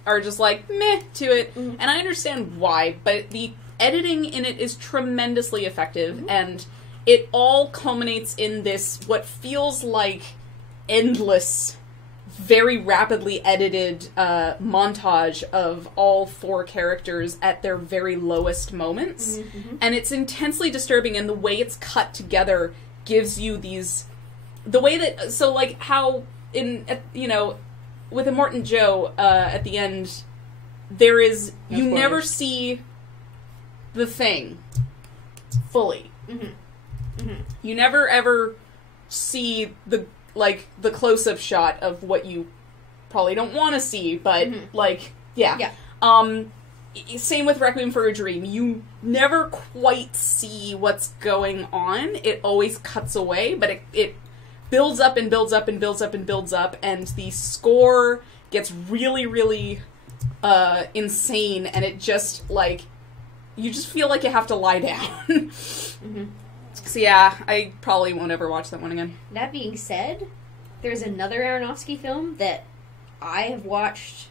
are just like, meh, to it, and I understand why, but the editing in it is tremendously effective, and it all culminates in this, what feels like endless very rapidly edited montage of all 4 characters at their very lowest moments. Mm-hmm. And it's intensely disturbing, and the way it's cut together gives you these... The way that... So, like, how with Immortan Joe, at the end, there is... No you spoilers. never see the thing fully. Mm-hmm. Mm-hmm. You never, ever see the close-up shot of what you probably don't want to see, but, Yeah. Same with Requiem for a Dream. You never quite see what's going on. It always cuts away, but it builds up and builds up and builds up and builds up, and the score gets really, really insane, and it just, you just feel like you have to lie down. Mm-hmm. So yeah, I probably won't ever watch that one again. That being said, there's another Aronofsky film that I have watched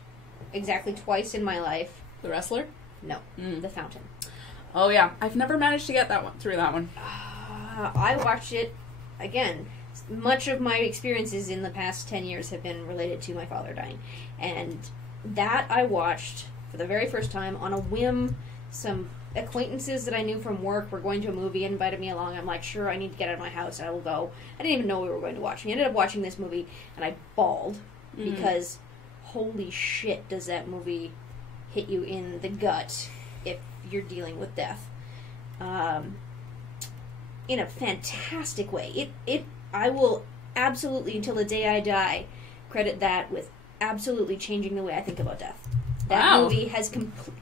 exactly twice in my life. The Wrestler? No, The Fountain. Oh yeah, I've never managed to get through that one. I watched it, again, much of my experiences in the past 10 years have been related to my father dying. And that I watched for the very first time on a whim. Some acquaintances that I knew from work were going to a movie and invited me along. I'm like, sure, I need to get out of my house, I will go. I didn't even know we were going to watch. We ended up watching this movie, and I bawled because holy shit does that movie hit you in the gut if you're dealing with death. In a fantastic way. I will absolutely, until the day I die, credit that with absolutely changing the way I think about death. That movie has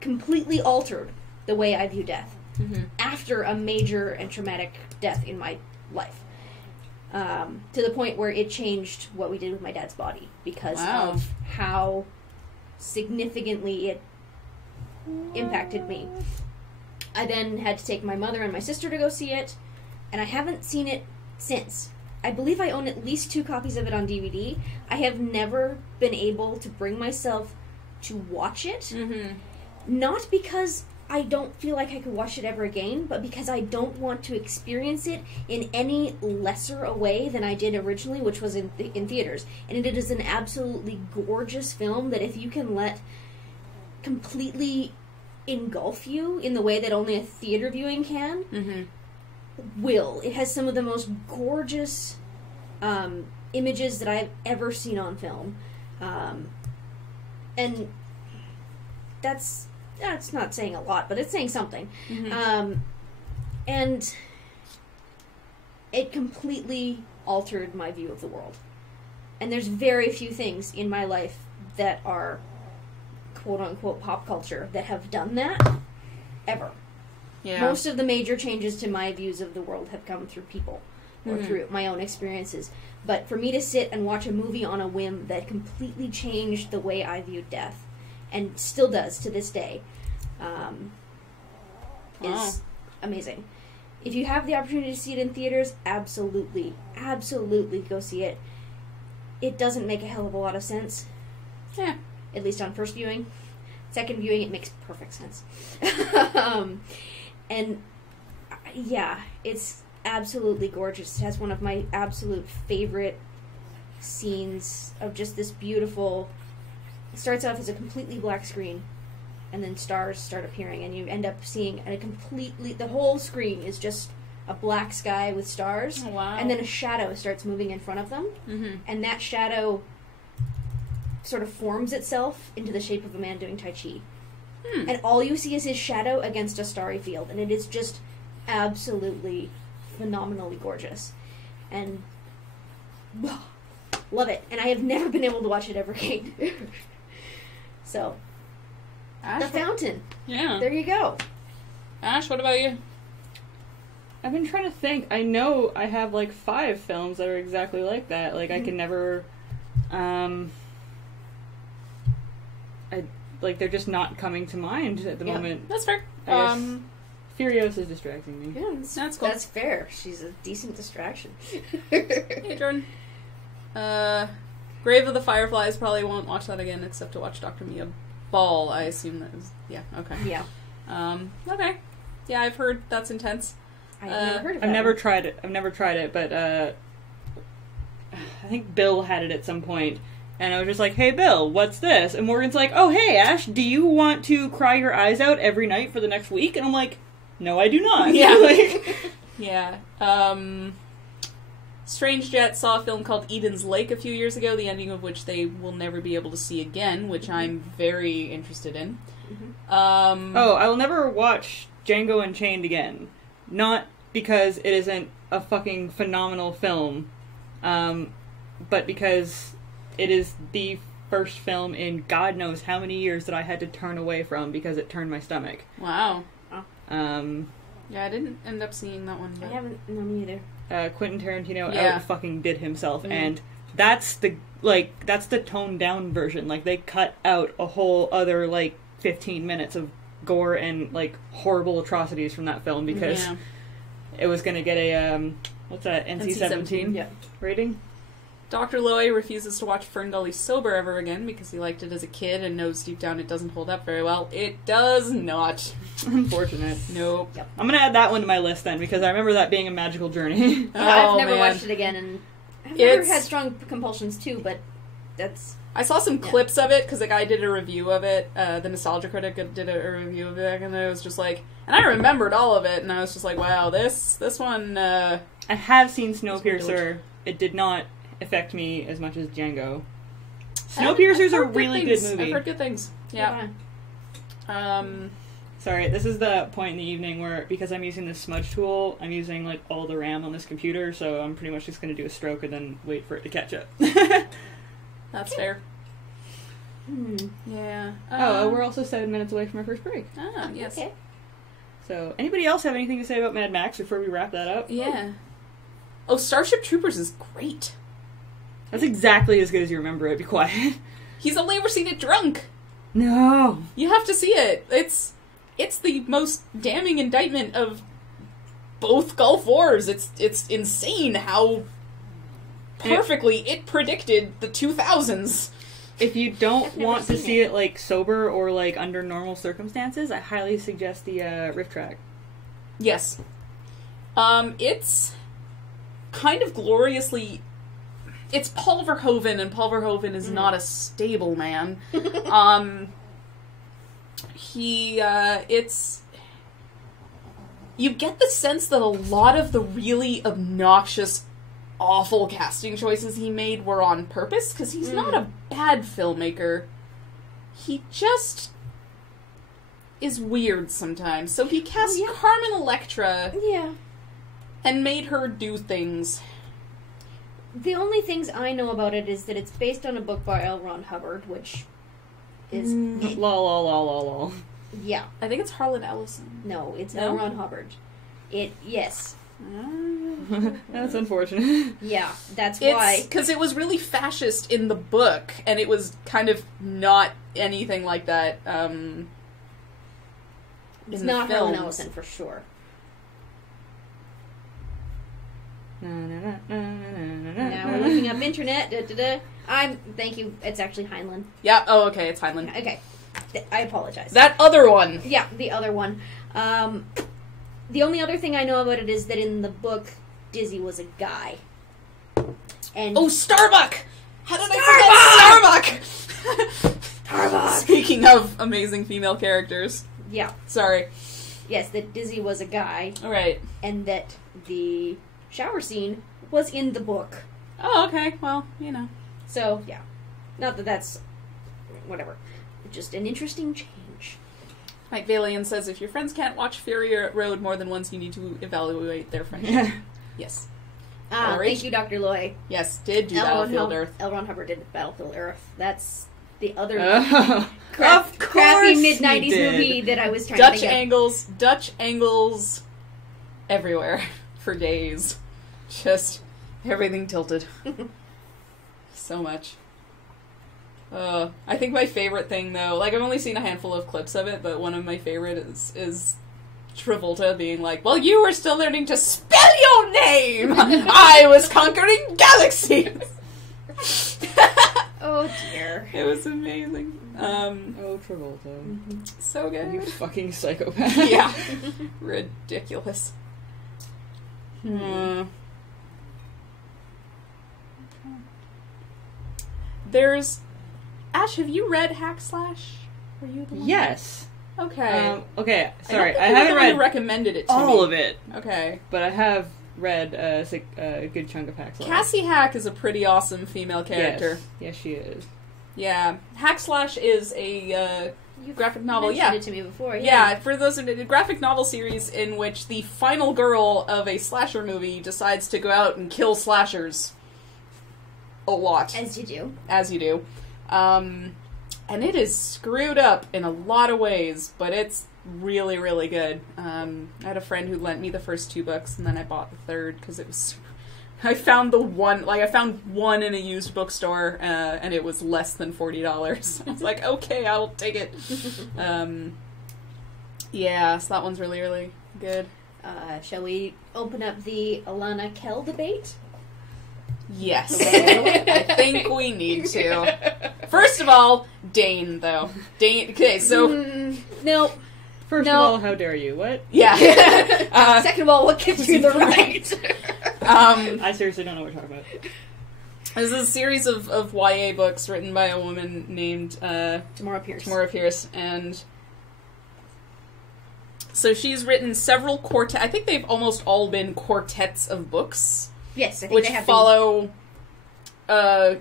completely altered the way I view death after a major and traumatic death in my life. To the point where it changed what we did with my dad's body because of how significantly it impacted me. I then had to take my mother and my sister to go see it, and I haven't seen it since. I believe I own at least 2 copies of it on DVD. I have never been able to bring myself to watch it. Not because I don't feel like I could watch it ever again, but because I don't want to experience it in any lesser a way than I did originally, which was in theaters. And it is an absolutely gorgeous film that if you can let completely engulf you in the way that only a theater viewing can, will. It has some of the most gorgeous images that I've ever seen on film. And that's not saying a lot, but it's saying something. And it completely altered my view of the world. And there's very few things in my life that are quote-unquote pop culture that have done that, ever. Yeah. Most of the major changes to my views of the world have come through people, or through my own experiences. But for me to sit and watch a movie on a whim that completely changed the way I viewed death, and still does to this day, is amazing. If you have the opportunity to see it in theaters, absolutely go see it. It doesn't make a hell of a lot of sense. Yeah. At least on first viewing. Second viewing, it makes perfect sense. And, yeah, it's absolutely gorgeous. It has one of my absolute favorite scenes of just this beautiful... It starts off as a completely black screen, and then stars start appearing, and you end up seeing a completely... The whole screen is just a black sky with stars, and then a shadow starts moving in front of them, and that shadow sort of forms itself into the shape of a man doing Tai Chi. And all you see is his shadow against a starry field, and it is just absolutely phenomenally gorgeous. And love it. And I have never been able to watch it ever again. So, Ash, The Fountain. Yeah. There you go. Ash, what about you? I've been trying to think. I know I have 5 films that are exactly like that. I can never... they're just not coming to mind at the moment. That's fair. Furiosa is distracting me. Yeah, that's cool. That's fair. She's a decent distraction. Hey, Jordan. Grave of the Fireflies, probably won't watch that again except to watch Dr. Mia Ball. I assume that is... Yeah, okay. Yeah. Okay. Yeah, I've heard that's intense. I've never heard of that. I've never tried it, but I think Bill had it at some point, And I was just like, hey, Bill, what's this? And Morgan's like, oh, hey, Ash, do you want to cry your eyes out every night for the next week? And I'm like, no, I do not. Yeah. Like, yeah. Strange Jet saw a film called Eden's Lake a few years ago, the ending of which they will never be able to see again, which I'm very interested in. oh, I will never watch Django Unchained again. Not because it isn't a fucking phenomenal film, but because it is the first film in God knows how many years that I had to turn away from because it turned my stomach. Wow. Yeah, I didn't end up seeing that one. I But... haven't, no, me either. Quentin Tarantino Yeah. out fucking did himself, and that's the toned down version. Like, they cut out a whole other, 15 minutes of gore and, horrible atrocities from that film because it was gonna get a, what's that, NC-17 Yeah. rating? Dr. Loy refuses to watch Ferngully sober ever again because he liked it as a kid and knows deep down it doesn't hold up very well. It does not. Unfortunate. Nope. Yep. I'm gonna add that one to my list then, because I remember that being a magical journey. I've never man. watched it again, and I've never It's- had strong compulsions too, but that's... I saw some clips of it because a guy did a review of it. The Nostalgia Critic did a review of it, and I was just like, and I remembered all of it, and I was just like, wow, this one. I have seen Snowpiercer. It did not affect me as much as Django. Snowpiercer's a really good movie. I've heard good things. Yeah. Sorry, this is the point in the evening where, because I'm using this smudge tool, I'm using, all the RAM on this computer, so I'm pretty much just going to do a stroke and then wait for it to catch up. That's fair. Hmm. Yeah. We're also 7 minutes away from our first break. Ah, yes. Okay. So, anybody else have anything to say about Mad Max before we wrap that up? Yeah. Oh, Starship Troopers is great. That's exactly as good as you remember it. Be quiet. He's only ever seen it drunk. No. You have to see it. It's the most damning indictment of both Gulf Wars. It's insane how perfectly it predicted the 2000s. If you don't I've never want to seen see it sober or under normal circumstances, I highly suggest the riff track. Yes. It's kind of gloriously... It's Paul Verhoeven, and Paul Verhoeven is not a stable man. It's... You get the sense that a lot of the really obnoxious, awful casting choices he made were on purpose, because he's not a bad filmmaker. He just is weird sometimes. So he cast Carmen Electra Yeah. and made her do things. The only things I know about it is that it's based on a book by L. Ron Hubbard, which is... Lol, lol, lol, lol, lol. Yeah. I think it's Harlan Ellison. No, it's No? L. Ron Hubbard. Yes. That's unfortunate. Yeah, that's why. Because it was really fascist in the book, and it was kind of not anything like that It's in the not Harlan films. Ellison for sure. Now we're looking up internet. Thank you. It's actually Heinlein. Yeah, oh, okay, it's Heinlein. Okay. I apologize. That other one! Yeah, the other one. The only other thing I know about it is that in the book, Dizzy was a guy. And Oh, Starbuck! How did I forget Starbuck? Starbuck! Speaking of amazing female characters. Yeah. Sorry. Yes, that Dizzy was a guy, Alright. and that the shower scene was in the book. Oh, okay, well, you know. So, yeah. Not that that's... whatever. Just an interesting change. Mike Valian says, if your friends can't watch Fury Road more than once, you need to evaluate their friendship. Yes. Alright. Thank you, Dr. Loy. Yes, did do Battlefield Earth. L. Ron Hubbard did Battlefield Earth. That's the other Of crappy course he mid-90s did. movie that I was trying to think Dutch angles everywhere for days. Just everything tilted. So much. I think my favorite thing, though, I've only seen a handful of clips of it, but one of my favorite is Travolta being like, well, you were still learning to spell your name! I was conquering galaxies! Oh, dear. It was amazing. Oh, Travolta. So good. You fucking psychopath. Yeah. Ridiculous. there's... Ash, have you read Hack Slash? Were you the one? Yes. Okay. Okay, sorry. I I haven't read recommended it to all me. of it. Okay. But I have read a good chunk of Hack Slash. Cassie Hack is a pretty awesome female character. Yes, she is. Yeah. Hack Slash is a graphic novel. Mentioned it to me before. Yeah, for those who a graphic novel series in which the final girl of a slasher movie decides to go out and kill slashers. A lot. As you do. As you do. And it is screwed up in a lot of ways, but it's really, really good. I had a friend who lent me the first 2 books, and then I bought the third, because it was... I found one in a used bookstore, and it was less than $40. I was like, okay, I'll take it. Yeah, so that one's really, really good. Shall we open up the Alana Kell debate? Yes. I think we need to. First of all, Dane, though. Dane, okay, so... No. First of all, how dare you? What? Yeah. Second of all, what gives you the right? I seriously don't know what you're talking about. This is a series of YA books written by a woman named Tamora Pierce. Tamora Pierce, and so she's written several quartet. I think they've almost all been quartets of books. Yes, I think which they have follow.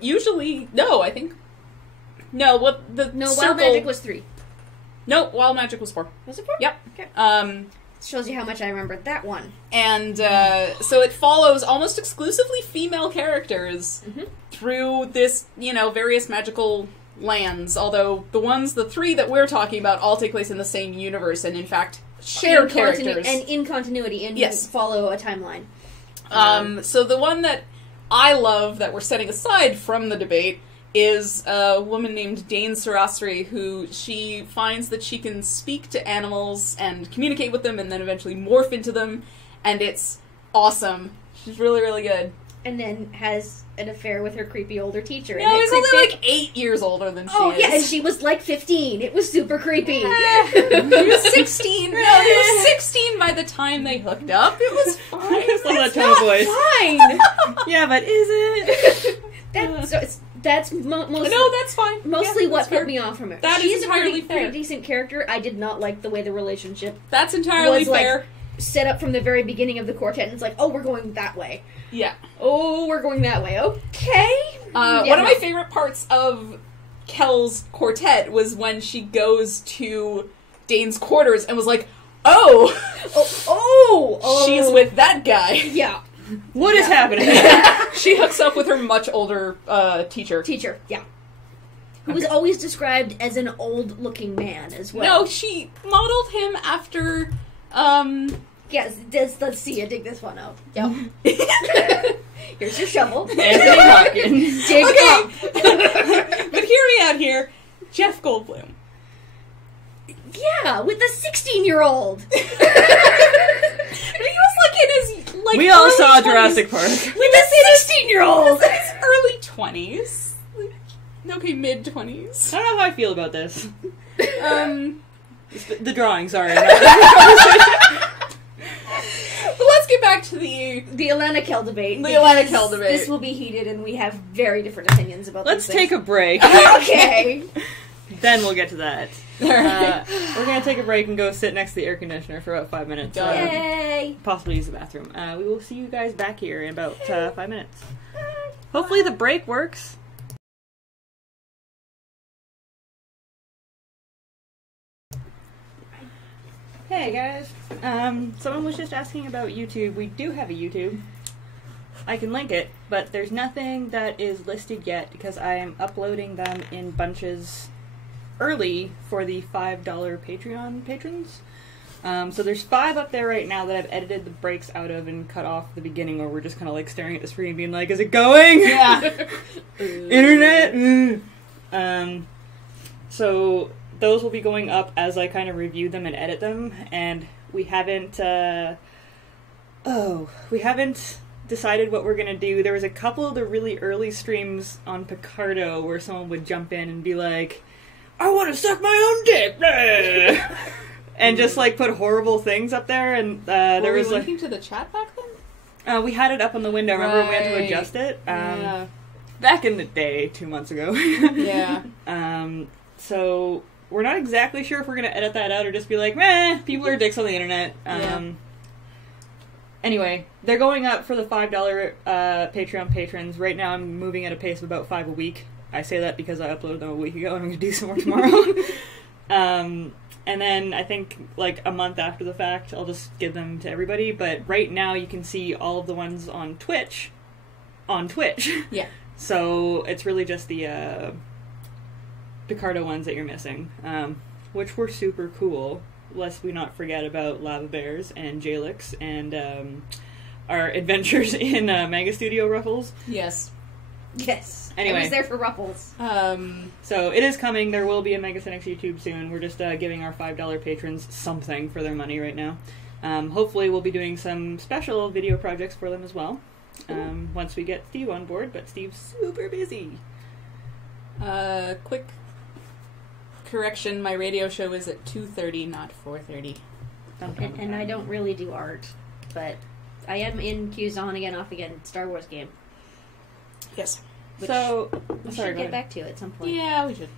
Usually, no, I think no. What the No, circle, Wild Magic was 3. No, Wild Magic was 4. Was it 4? Yep. Okay. Shows you how much I remembered that one. And so it follows almost exclusively female characters through this, various magical lands. Although the 3 that we're talking about all take place in the same universe, and in fact share characters And in continuity, and yes, follow a timeline. So the one that I love that we're setting aside from the debate is a woman named Dane Sarastri, who she finds that she can speak to animals and communicate with them and then eventually morph into them, and it's awesome. She's really, really good. And then has an affair with her creepy older teacher. No, he's only like 8 years older than she is. Oh, yeah, and she was like 15. It was super creepy. He was 16. No, he was 16 by the time they hooked up. It was fine. It's not that tone of voice. Fine. Yeah, but is it? No, that's fine. Mostly yeah, what fair. put me off from her. That She's is entirely a fair. pretty decent character. I did not like the way the relationship That's entirely was fair. Set up from the very beginning of the quartet, and it's like, oh, we're going that way. Yeah. Oh, we're going that way. Okay. One of my favorite parts of Kell's quartet was when she goes to Dane's quarters and was like, oh, she's with that guy. Yeah. What is happening? She hooks up with her much older teacher. Yeah. Who was always described as an old-looking man as well. No, she modeled him after, Yes, let's see you dig this one out. Yep. Here's your shovel. Anthony Hopkins. Dig up. But hear me out here. Jeff Goldblum. Yeah, with the 16-year-old. He was like in his we all early saw 20s. Jurassic Park. With a 16-year-old. His early 20s. Okay, mid-20s. I don't know how I feel about this. The drawing, sorry. But let's get back to the Alana Kell debate. The Alana Kell debate. This will be heated, and we have very different opinions about Let's these take things. a break. Okay. Then we'll get to that. We're going to take a break and go sit next to the air conditioner for about 5 minutes. Yay. Possibly use the bathroom. We will see you guys back here in about 5 minutes. Hopefully the break works. Hey guys, someone was just asking about YouTube. We do have a YouTube. I can link it, but there's nothing that is listed yet because I am uploading them in bunches early for the $5 Patreon patrons. So there's 5 up there right now that I've edited the breaks out of and cut off the beginning where we're just kind of like staring at the screen being like, is it going? Yeah. Internet? So those will be going up as I kind of review them and edit them, and we haven't decided what we're gonna do. There was a couple of the really early streams on Picardo where someone would jump in and be like, I want to suck my own dick! And just like put horrible things up there, and there was linking to the chat back then? we had it up on the window. Remember we had to adjust it? Yeah. back in the day, 2 months ago. Yeah. So we're not exactly sure if we're going to edit that out or just be like, meh, people are dicks on the internet. Anyway, they're going up for the $5 Patreon patrons. Right now I'm moving at a pace of about 5 a week. I say that because I uploaded them a week ago and I'm going to do some more tomorrow. And then I think like a month after the fact, I'll just give them to everybody. But right now you can see all of the ones on Twitch. Yeah. So it's really just the Picardo ones that you're missing, which were super cool. Lest we not forget about Lava Bears and Jalix and our adventures in Mega Studio Ruffles. Yes. Yes. Anyway. I was there for Ruffles. So it is coming. There will be a MegaCynics YouTube soon. We're just giving our $5 patrons something for their money right now. Hopefully we'll be doing some special video projects for them as well. Once we get Steve on board, but Steve's super busy. Quick correction, my radio show is at 2:30, not 4:30. And I don't really do art, but I am in Q's on again, off again Star Wars game. Yes. Which So, we sorry, should go get ahead. back to at some point. Yeah, we should.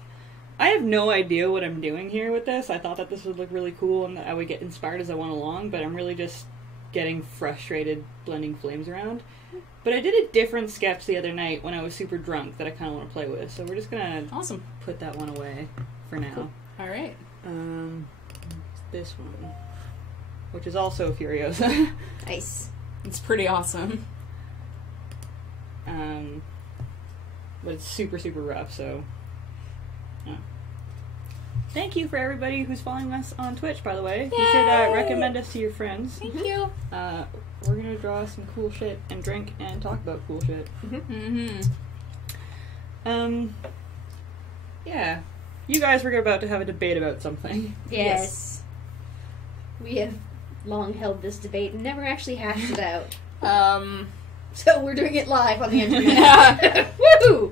I have no idea what I'm doing here with this. I thought that this would look really cool and that I would get inspired as I went along, but I'm really just getting frustrated blending flames around. But I did a different sketch the other night when I was super drunk that I kind of want to play with, so we're just gonna Awesome. put that one away for now. Cool. All right. This one, which is also Furiosa. Nice. It's pretty awesome. But it's super, super rough, so... Yeah. Thank you for everybody who's following us on Twitch, by the way. Yay! You should recommend us to your friends. Thank you. We're gonna draw some cool shit and drink and talk about cool shit. Mm-hmm. Yeah. You guys were about to have a debate about something. Yes. We have long held this debate and never actually hashed it out. So we're doing it live on the internet. Woo!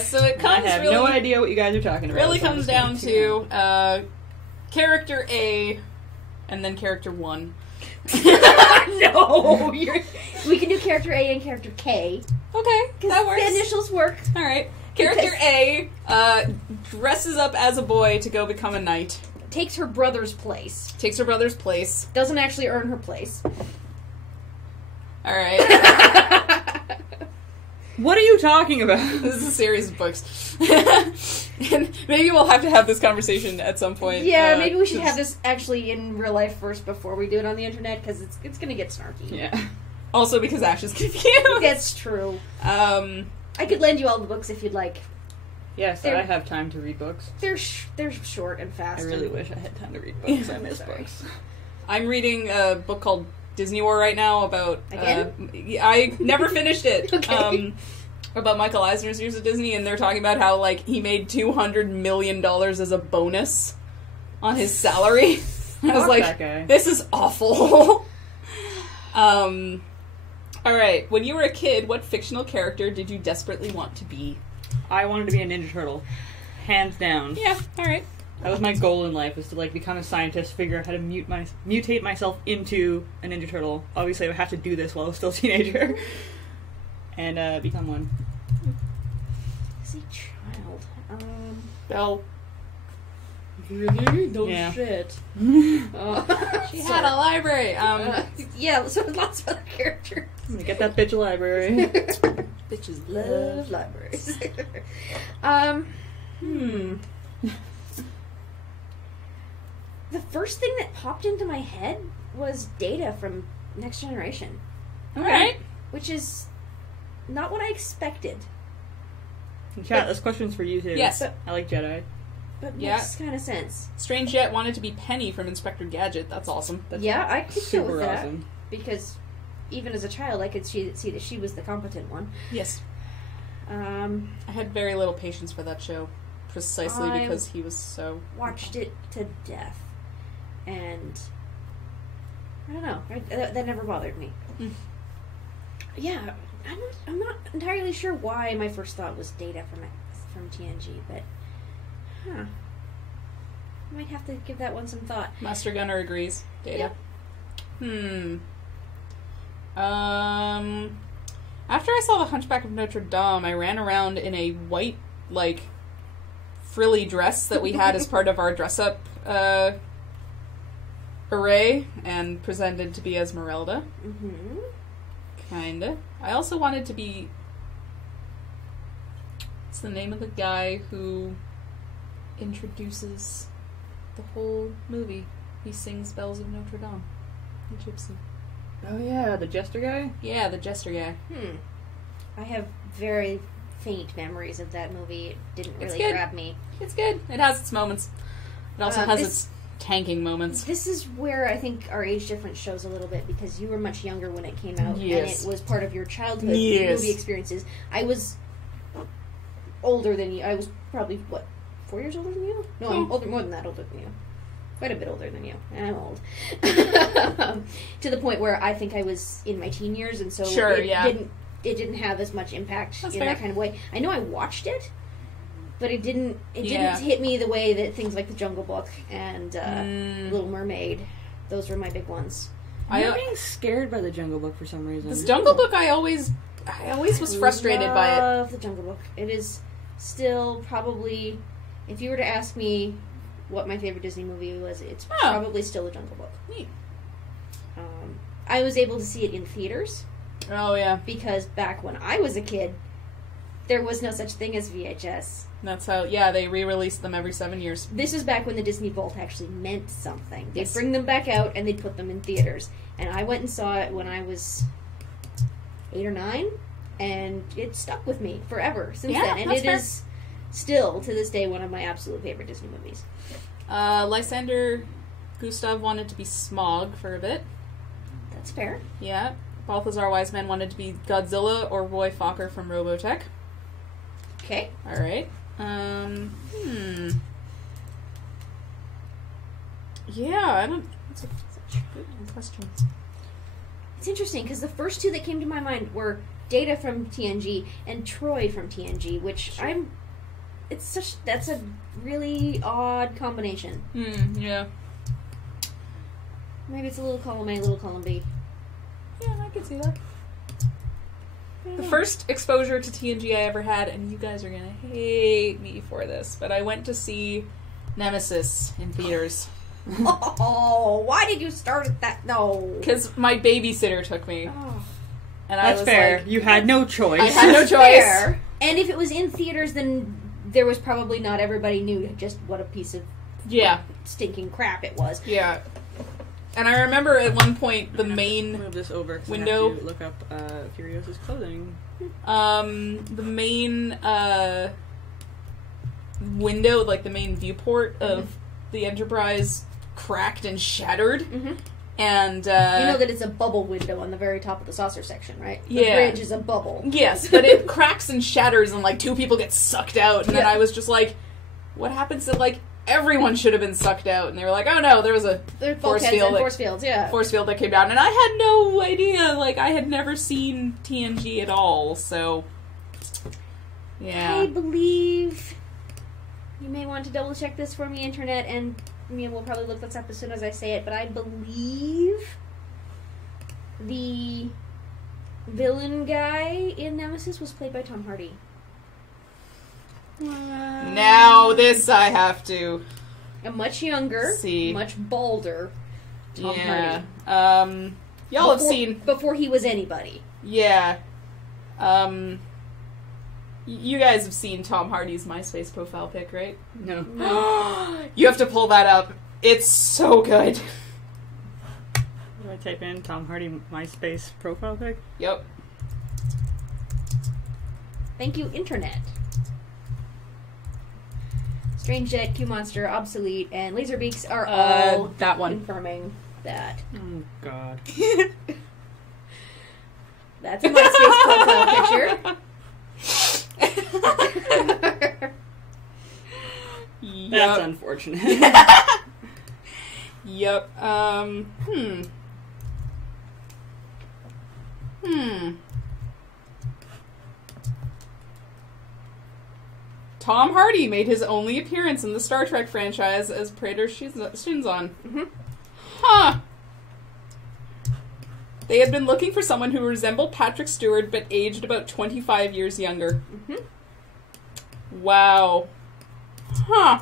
So it comes I have really... no idea what you guys are talking about. really so I'm comes just gonna down tune out. to character A and then character 1. No! We can do character A and character K. Okay, that works. The initials work. Alright. Character A dresses up as a boy to go become a knight. Takes her brother's place. Takes her brother's place. Doesn't actually earn her place. Alright. What are you talking about? This is a series of books. And maybe we'll have to have this conversation at some point. Yeah, maybe we should have this actually in real life first before we do it on the internet, because it's going to get snarky. Yeah. Also because Ash is confused. That's true. I could lend you all the books if you'd like. Yes, They're- I have time to read books. They're short and fast. I really wish I had time to read books. I miss Sorry. books. I'm reading a book called Disney War right now about... Again? I never finished it. Okay. About Michael Eisner's years at Disney, and they're talking about how, like, he made $200 million as a bonus on his salary. I was Fuck like, that guy. this is awful. Alright, when you were a kid, what fictional character did you desperately want to be? I wanted to be a Ninja Turtle. Hands down. Yeah, alright. That was my goal in life, was to like become a scientist, figure out how to mutate myself into a Ninja Turtle. Obviously I would have to do this while I was still a teenager. And become one. As a child. Belle. Really? No Yeah. shit. She had a library. Yeah, so lots of other characters. Get that bitch a library. Bitches Love libraries. The first thing that popped into my head was Data from Next Generation. Alright. Which is not what I expected. Chat, this question's for you too. Yes. I like Jedi. But Yeah. makes kind of sense. Strange Jet wanted to be Penny from Inspector Gadget. That's awesome. That's Yeah, I could go super with that. awesome. Because even as a child, I could see that she was the competent one. Yes. I I had very little patience for that show. Precisely I- because he was so... watched it to death. And I don't know. That never bothered me. Mm. Yeah, I'm not entirely sure why my first thought was Data from TNG, but I might have to give that one some thought. Master Gunner agrees. Data. Yep. After I saw The Hunchback of Notre Dame, I ran around in a white, like, frilly dress that we had as part of our dress-up array, and pretended to be Esmeralda. Mm-hmm. Kinda. I also wanted to be... What's the name of the guy who introduces the whole movie? He sings Bells of Notre Dame. The gypsy. Oh yeah, the jester guy? Yeah, the jester guy. I have very faint memories of that movie. It didn't It's really good. grab me. It's good. It has its moments. It also has its tanking moments. This is where I think our age difference shows a little bit, because you were much younger when it came out, Yes. and it was part of your childhood Yes. movie experiences. I was older than you. I was probably, 4 years older than you? No, I'm older, more than that, older than you. Quite a bit older than you. And I'm old. To the point where I think I was in my teen years, and so it didn't have as much impact That's in fair. that kind of way. I know I watched it, but it didn't hit me the way that things like The Jungle Book and Little Mermaid, those were my big ones. I'm being scared by The Jungle Book for some reason. This Jungle Book, I always was frustrated by it. I love The Jungle Book. It is still probably, if you were to ask me what my favorite Disney movie was, it's probably still The Jungle Book. Neat. I was able to see it in theaters. Oh, yeah. Because back when I was a kid, there was no such thing as VHS. That's how, they re-released them every 7 years. This was back when the Disney Vault actually meant something. They'd Yes. bring them back out and they'd put them in theaters. And I went and saw it when I was 8 or 9, and it stuck with me forever since then. And that's it fair. is still, to this day, one of my absolute favorite Disney movies. Lysander Gustav wanted to be Smog for a bit. That's fair. Yeah. Balthazar Wiseman wanted to be Godzilla or Roy Fokker from Robotech. Okay. Alright. Yeah, I don't... That's a good question. It's interesting, because the first two that came to my mind were Data from TNG and Troy from TNG, which that's a really odd combination. Yeah. Maybe it's a little column A, a little column B. Yeah, I can see that. The first exposure to TNG I ever had, and you guys are gonna hate me for this, but I went to see Nemesis in theaters. Oh, why did you start at that? No. Because my babysitter took me. Oh. And I That's was fair. like, You had no choice. I had no choice. Fair. And if it was in theaters, then there was probably not everybody knew just what a piece of Yeah. stinking crap it was. Yeah. And I remember at one point the main Move this over 'cause window- I have to look up Furiosa's clothing. the main window, like the main viewport of the Enterprise cracked and shattered. Mm-hmm. And You know that it's a bubble window on the very top of the saucer section, right? The Yeah. bridge is a bubble. yes, but it cracks and shatters and like 2 people get sucked out, and then Yeah. I was just like, what happens to like everyone should have been sucked out? And they were like, oh no, there was a They're force bulkheads field and that- force fields, yeah. force field that came down, and I had no idea. Like, I had never seen TNG at all, so yeah. I believe you may want to double check this for me, internet, and we'll probably look this up as soon as I say it, but I believe the villain guy in Nemesis was played by Tom Hardy. Now this I have to A much younger, see. much balder Tom yeah. Hardy. Y'all have seen. Before he was anybody. Yeah. You guys have seen Tom Hardy's MySpace profile pic, right? No. You have to pull that up. It's so good. Do I type in Tom Hardy MySpace profile pic? Yep. Thank you, internet. Strange Jet, Q Monster, Obsolete, and Laserbeaks are all that one. confirming that. Oh, God. That's a MySpace profile picture. That's unfortunate. Yep. Tom Hardy made his only appearance in the Star Trek franchise as Praetor Shinzon. Mm-hmm. Huh. They had been looking for someone who resembled Patrick Stewart but aged about 25 years younger. Wow. Huh.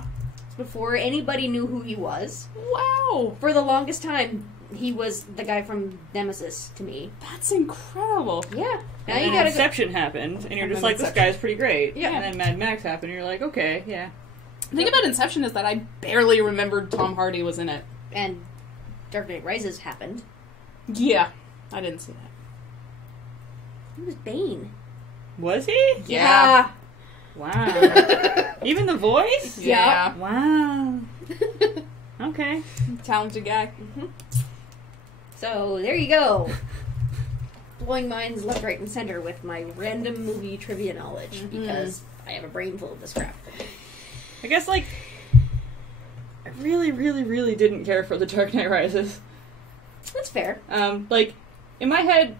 Before anybody knew who he was. Wow. For the longest time, he was the guy from Nemesis to me. That's incredible. Yeah. Now And you then gotta Inception happened, and you're And just then like, this Inception. guy's pretty great. Yeah. And then Mad Max happened, and you're like, okay, yeah. The thing about Inception is that I barely remembered Tom Hardy was in it. And Dark Knight Rises happened. Yeah. I didn't see that. He was Bane. Was he? Yeah. Wow. Even the voice? Yeah. Wow. Okay. Talented guy. So, there you go. Blowing minds left, right, and center with my random movie trivia knowledge, because I have a brain full of this crap. I guess, like, I really, really, really didn't care for The Dark Knight Rises. That's fair. Like, in my head,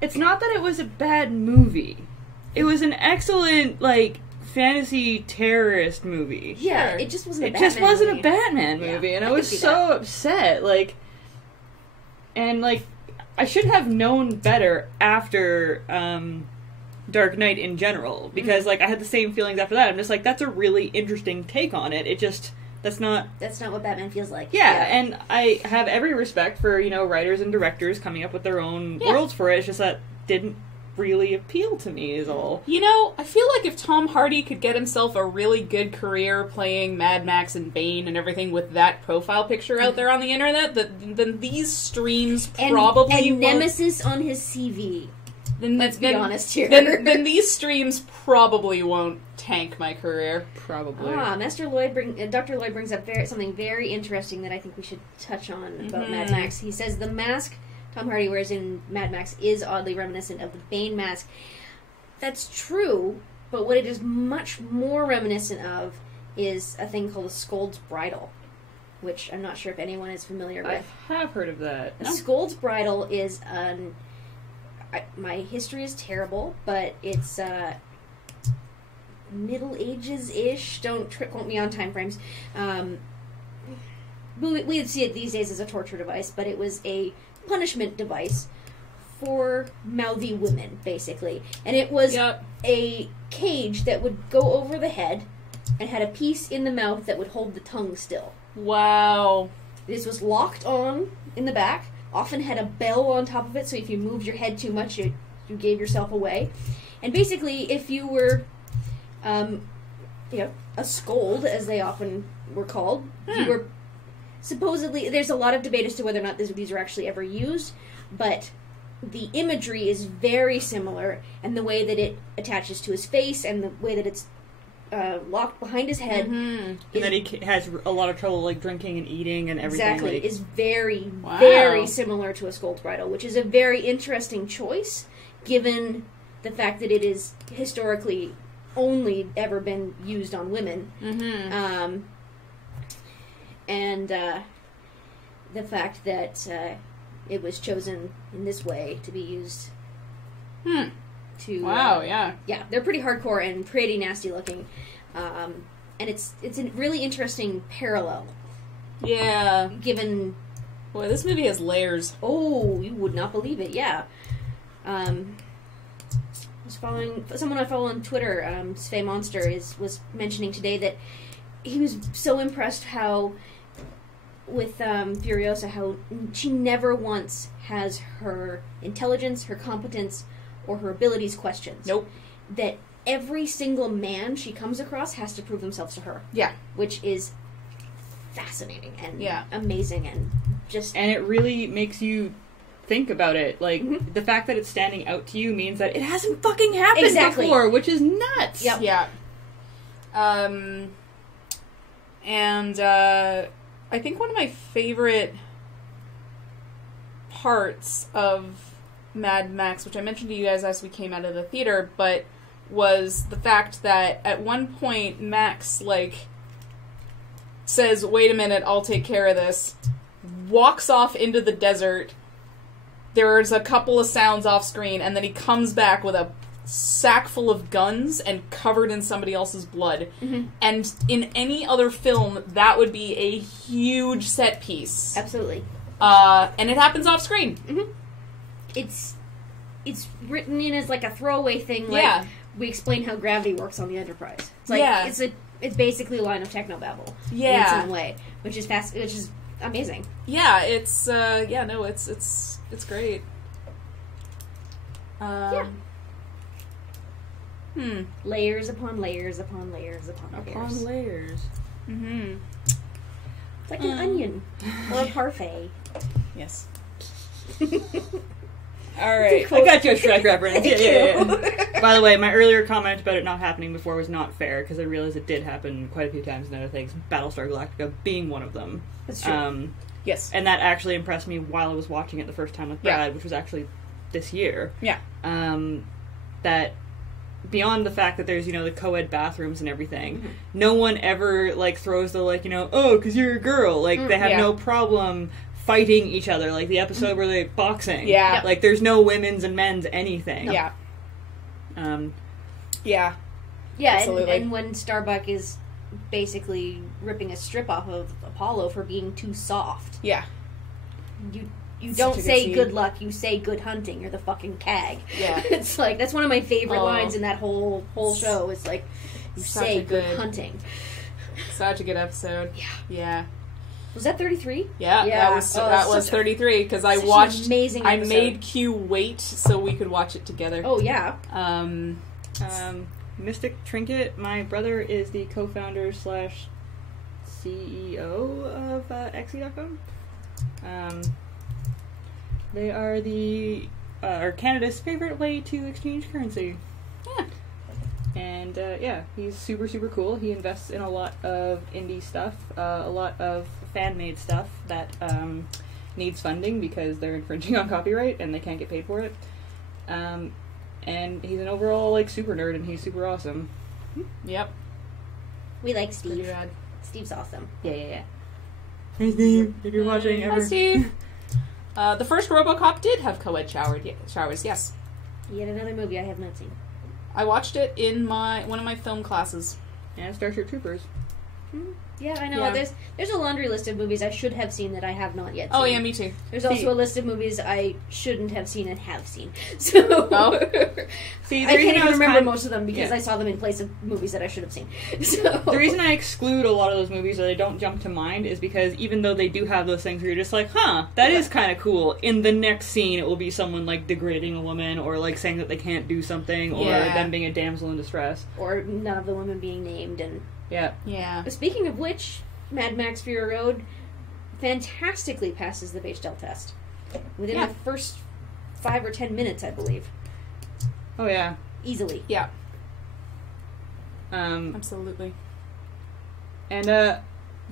it's not that it was a bad movie. It was an excellent, like, fantasy terrorist movie. Yeah, Sure. it just wasn't a It Batman just wasn't movie. a Batman movie, Yeah, and I I was could see so that. upset. Like, and, like, I should have known better after Dark Knight in general, because, like, I had the same feelings after that. I'm just like, that's a really interesting take on it. It just, that's not... That's not what Batman feels like. Yeah, and I have every respect for, you know, writers and directors coming up with their own worlds for it. It's just that didn't really appeal to me is all. You know, I feel like if Tom Hardy could get himself a really good career playing Mad Max and Bane and everything with that profile picture out there on the internet, then these streams probably and won't... Nemesis on his CV. Then, Let's be honest here. Then these streams probably won't tank my career. Probably. Dr. Lloyd brings up something very interesting that I think we should touch on about Mad Max. He says the mask Tom Hardy wears in Mad Max is oddly reminiscent of the Bane mask. That's true, but what it is much more reminiscent of is a thing called a Scold's Bridle, which I'm not sure if anyone is familiar with. I have heard of that. A Scold's Bridle is my history is terrible, but it's Middle Ages-ish. Don't quote me on time frames. We'd see it these days as a torture device, but it was a punishment device for mouthy women, basically. And it was a cage that would go over the head and had a piece in the mouth that would hold the tongue still. Wow. This was locked on in the back, often had a bell on top of it, so if you moved your head too much, you gave yourself away. And basically, if you were, a scold, as they often were called, you were supposedly, there's a lot of debate as to whether or not these are actually ever used, but the imagery is very similar, and the way that it attaches to his face, and the way that it's locked behind his head. And that he has a lot of trouble, like, drinking and eating and everything. Exactly, like... is very, Wow. very similar to a Scold's Bridle, which is a very interesting choice, given the fact that it is historically only ever been used on women. And the fact that it was chosen in this way to be used to... Wow, yeah. Yeah, they're pretty hardcore and pretty nasty looking. And it's a really interesting parallel, Yeah. given... Boy, this movie has layers. Oh, you would not believe it, yeah. Was following someone I follow on Twitter, Svay Monster, was mentioning today that he was so impressed with Furiosa, how she never once has her intelligence, her competence, or her abilities questioned. Nope. That every single man she comes across has to prove themselves to her. Yeah. Which is fascinating and Yeah. amazing and just... And it really makes you think about it. Like, the fact that it's standing out to you means that it hasn't fucking happened before, which is nuts. Yep. Yeah. And I think one of my favorite parts of Mad Max, which I mentioned to you guys as we came out of the theater, but was the fact that at one point Max, like, says, "Wait a minute, I'll take care of this," walks off into the desert, there's a couple of sounds off screen, and then he comes back with a sack full of guns and covered in somebody else's blood. And in any other film, that would be a huge set piece. Absolutely. And it happens off screen. it's written in as like a throwaway thing. Like, we explain how gravity works on the Enterprise. It's like it's basically a line of technobabble. In its own way, which is amazing. Yeah, it's it's great. Layers upon layers upon layers upon layers. Upon layers. Mm-hmm. It's like an onion or a parfait. Yes. All right, I got you a Shrek reference. Yeah. By the way, my earlier comment about it not happening before was not fair, because I realized it did happen quite a few times in other things, Battlestar Galactica being one of them. That's true. Yes. And that actually impressed me while I was watching it the first time with Brad, which was actually this year. Yeah. That beyond the fact that there's, the co-ed bathrooms and everything, no one ever, throws the, oh, because you're a girl. They have no problem fighting each other, like the episode where they're boxing. Yeah. There's no women's and men's anything. Yeah. Yeah, absolutely. and when Starbuck is basically ripping a strip off of Apollo for being too soft. Yeah. You don't say good luck, you say good hunting, you're the fucking CAG. Yeah. It's like, that's one of my favorite lines in that whole show. It's like, you say good hunting. Such a good episode. Yeah. Yeah. Was that 33? Yeah, that was 33, because I watched, amazing I episode. made Q wait so we could watch it together. Oh, yeah. Mystic Trinket, my brother is the co-founder / CEO of Xe.com. They are Canada's favorite way to exchange currency. Yeah. And he's super, super cool. He invests in a lot of indie stuff, a lot of fan-made stuff that needs funding because they're infringing on copyright and they can't get paid for it. And he's an overall, super nerd, and he's super awesome. Yep. We like Steve. Pretty rad. Steve's awesome. Yeah. Hey, Steve, if you're watching ever. Hi, Steve. The first RoboCop did have co-ed showers, yes. Yet another movie I have not seen. I watched it in one of my film classes. And Starship Troopers. Yeah, I know. Yeah. There's a laundry list of movies I should have seen that I have not yet seen. Oh, yeah, me too. There's also a list of movies I shouldn't have seen and have seen. So See, I can't even remember most of them because I saw them in place of movies that I should have seen. So the reason I exclude a lot of those movies or they don't jump to mind is because even though they do have those things where you're just like, that is kind of cool, in the next scene it will be someone degrading a woman or saying that they can't do something or them being a damsel in distress. Or none of the women being named and... Yeah. Speaking of which, Mad Max Fury Road fantastically passes the Bechdel test. Within the first 5 or 10 minutes, I believe. Oh, yeah. Easily. Yeah. Absolutely. And the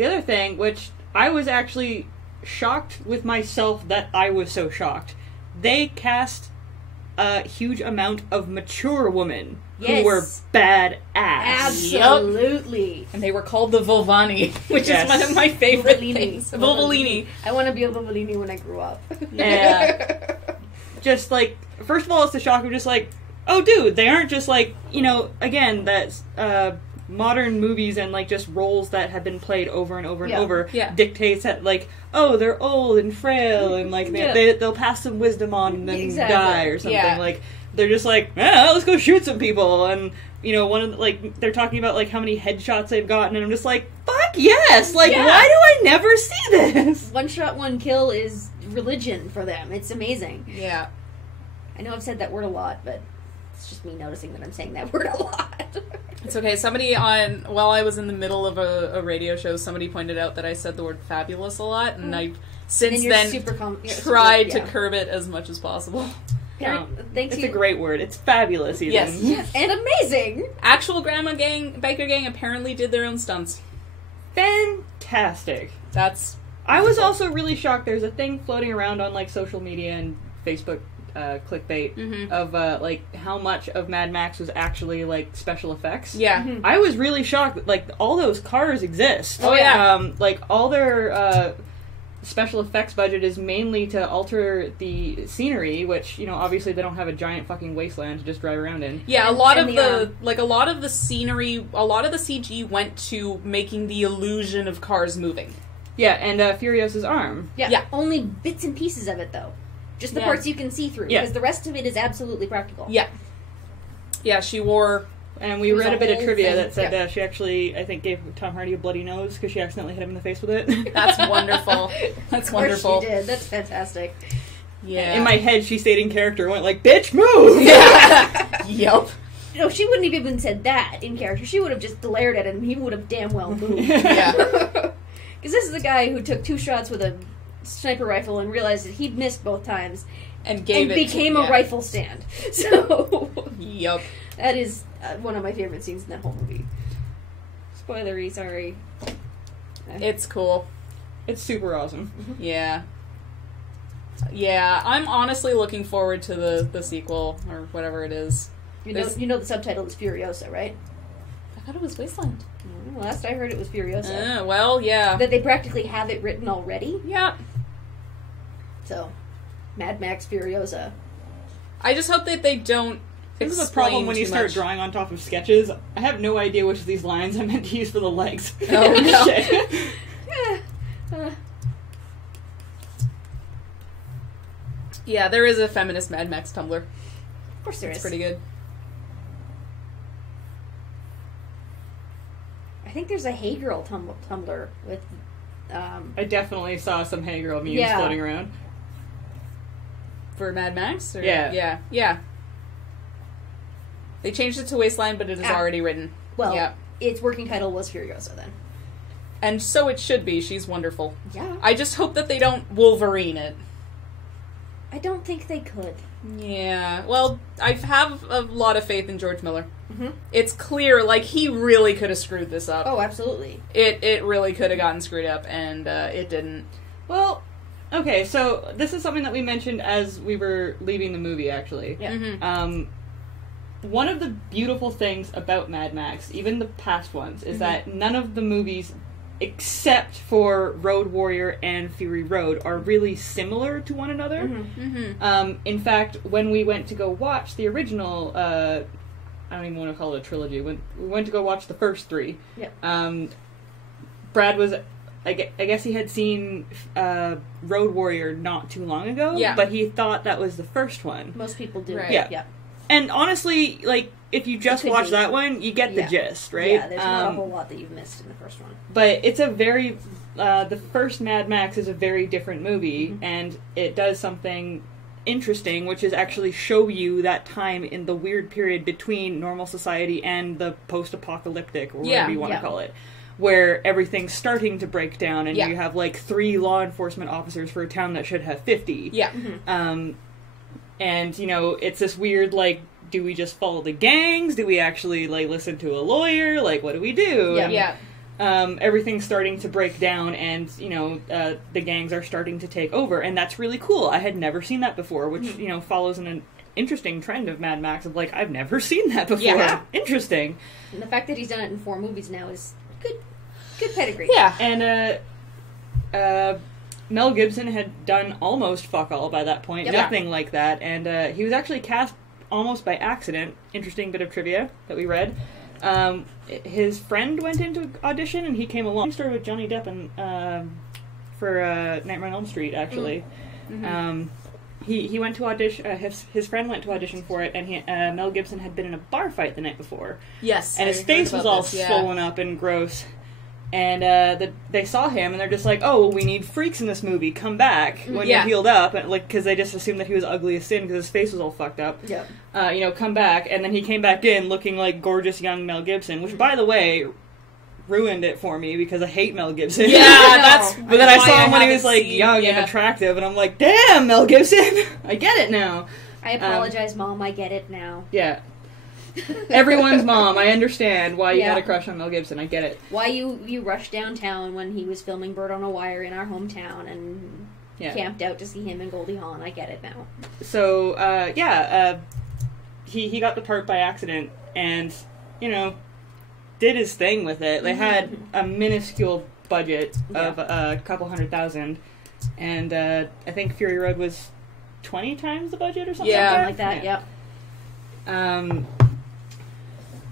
other thing, which I was actually shocked with myself that I was so shocked, they cast a huge amount of mature women who were badass. Absolutely. Yep. And they were called the Volvani, which is one of my favorite things. Volvolini. I want to be a Volvolini when I grew up. Yeah. Just first of all, it's the shock of just oh dude, they aren't just again, that's modern movies and just roles that have been played over and over and over dictates that they're old and frail and they'll pass some wisdom on and then die or something. They're just let's go shoot some people, and one of they're talking about how many headshots they've gotten, and I'm just fuck yes, why do I never see this? One shot, one kill is religion for them. It's amazing. Yeah. I know I've said that word a lot, but it's just me noticing that I'm saying that word a lot. It's okay. While I was in the middle of a radio show, somebody pointed out that I said the word fabulous a lot, and I've since then tried to curb it as much as possible. It's a great word. It's fabulous, even. Yes. And amazing. Actual Grandma Gang, Biker Gang apparently did their own stunts. Fantastic. I was also really shocked. There's a thing floating around on social media and Facebook clickbait of how much of Mad Max was actually special effects. Yeah. I was really shocked that all those cars exist. Oh yeah. All their special effects budget is mainly to alter the scenery, which obviously they don't have a giant fucking wasteland to just drive around in. Yeah, a lot of the scenery, a lot of the CG went to making the illusion of cars moving. Yeah, and Furiosa's arm. Yeah. Only bits and pieces of it though. Just the parts you can see through, because the rest of it is absolutely practical. Yeah. Yeah, she wore... And we read a bit of trivia that said yeah. She actually, I think, gave Tom Hardy a bloody nose because she accidentally hit him in the face with it. That's wonderful. That's wonderful. She did. That's fantastic. Yeah. In my head, she stayed in character and went like, "Bitch, move!" Yeah. Yup. No, she wouldn't have even said that in character. She would have just glared at him, and he would have damn well moved. Yeah. Because this is a guy who took 2 shots with a sniper rifle and realized that he'd missed both times. And became a rifle stand. So... Yup. That is one of my favorite scenes in that whole movie. Spoilery, sorry. It's cool. It's super awesome. Yeah. Yeah, I'm honestly looking forward to the sequel, or whatever it is. You know the subtitle is Furiosa, right? I thought it was Wasteland. Last I heard it was Furiosa. Well, yeah. That they practically have it written already. Yeah. So, Mad Max Furiosa. I just hope that they don't This is a problem when you start much. drawing on top of sketches. I have no idea which of these lines I'm meant to use for the legs. Oh, no. Shit. Yeah, there is a feminist Mad Max Tumblr. Of course there is. It's pretty good. I think there's a Hey Girl Tumblr with... I definitely saw some Hey Girl memes floating around. For Mad Max? Or? Yeah. Yeah. They changed it to Wasteland, but it is already written. Well, its working title was Furiosa then. And so it should be. She's wonderful. Yeah. I just hope that they don't Wolverine it. I don't think they could. Yeah. Well, I have a lot of faith in George Miller. Mm-hmm. It's clear, like, he really could have screwed this up. Oh, absolutely. It really could have gotten screwed up, and it didn't. Well, okay, so this is something that we mentioned as we were leaving the movie, actually. Yeah. Mm-hmm. One of the beautiful things about Mad Max, even the past ones, is that none of the movies, except for Road Warrior and Fury Road, are really similar to one another. In fact, when we went to go watch the original, I don't even want to call it a trilogy, when we went to go watch the first 3, Brad was... I guess he had seen Road Warrior not too long ago, but he thought that was the first one. Most people do. Right. Yeah. And honestly, like, if you just watch that one, you get the gist, right? Yeah, there's not a whole lot that you've missed in the first one. But it's a very... the first Mad Max is a very different movie, and it does something interesting, which is actually show you that time in the weird period between normal society and the post-apocalyptic, or whatever you want to call it, where everything's starting to break down, and you have, like, 3 law enforcement officers for a town that should have 50. Yeah. And, you know, it's this weird, like, do we just follow the gangs? Do we actually, like, listen to a lawyer? Like, what do we do? Yeah. Everything's starting to break down, and, you know, the gangs are starting to take over, and that's really cool. I had never seen that before, which, you know, follows an interesting trend of Mad Max of, like, I've never seen that before. Yeah. Interesting. And the fact that he's done it in 4 movies now is good pedigree. Yeah. And, Mel Gibson had done almost fuck all by that point, nothing like that, and he was actually cast almost by accident. Interesting bit of trivia that we read. His friend went into audition, and he came along. He started with Johnny Depp and for Nightmare on Elm Street, actually. He went to audition. His friend went to audition for it, and Mel Gibson had been in a bar fight the night before. Yes, and his face was all swollen up and gross. And they saw him, and they're just like, "Oh, we need freaks in this movie. Come back when you're healed up." And, like, because they just assumed that he was ugly as sin because his face was all fucked up. Yeah. You know, come back, and then he came back in looking like gorgeous young Mel Gibson, which, by the way, ruined it for me because I hate Mel Gibson. Yeah, that's. But then I saw him when he was like young and attractive, and I'm like, "Damn, Mel Gibson! I get it now." I apologize, Mom. I get it now. Yeah. Everyone's mom. I understand why you had a crush on Mel Gibson. I get it. Why you rushed downtown when he was filming Bird on a Wire in our hometown and camped out to see him and Goldie Hawn. I get it now. So, he got the part by accident and, you know, did his thing with it. They had a minuscule budget of a couple $100,000, and I think Fury Road was 20 times the budget or something like that. Yep.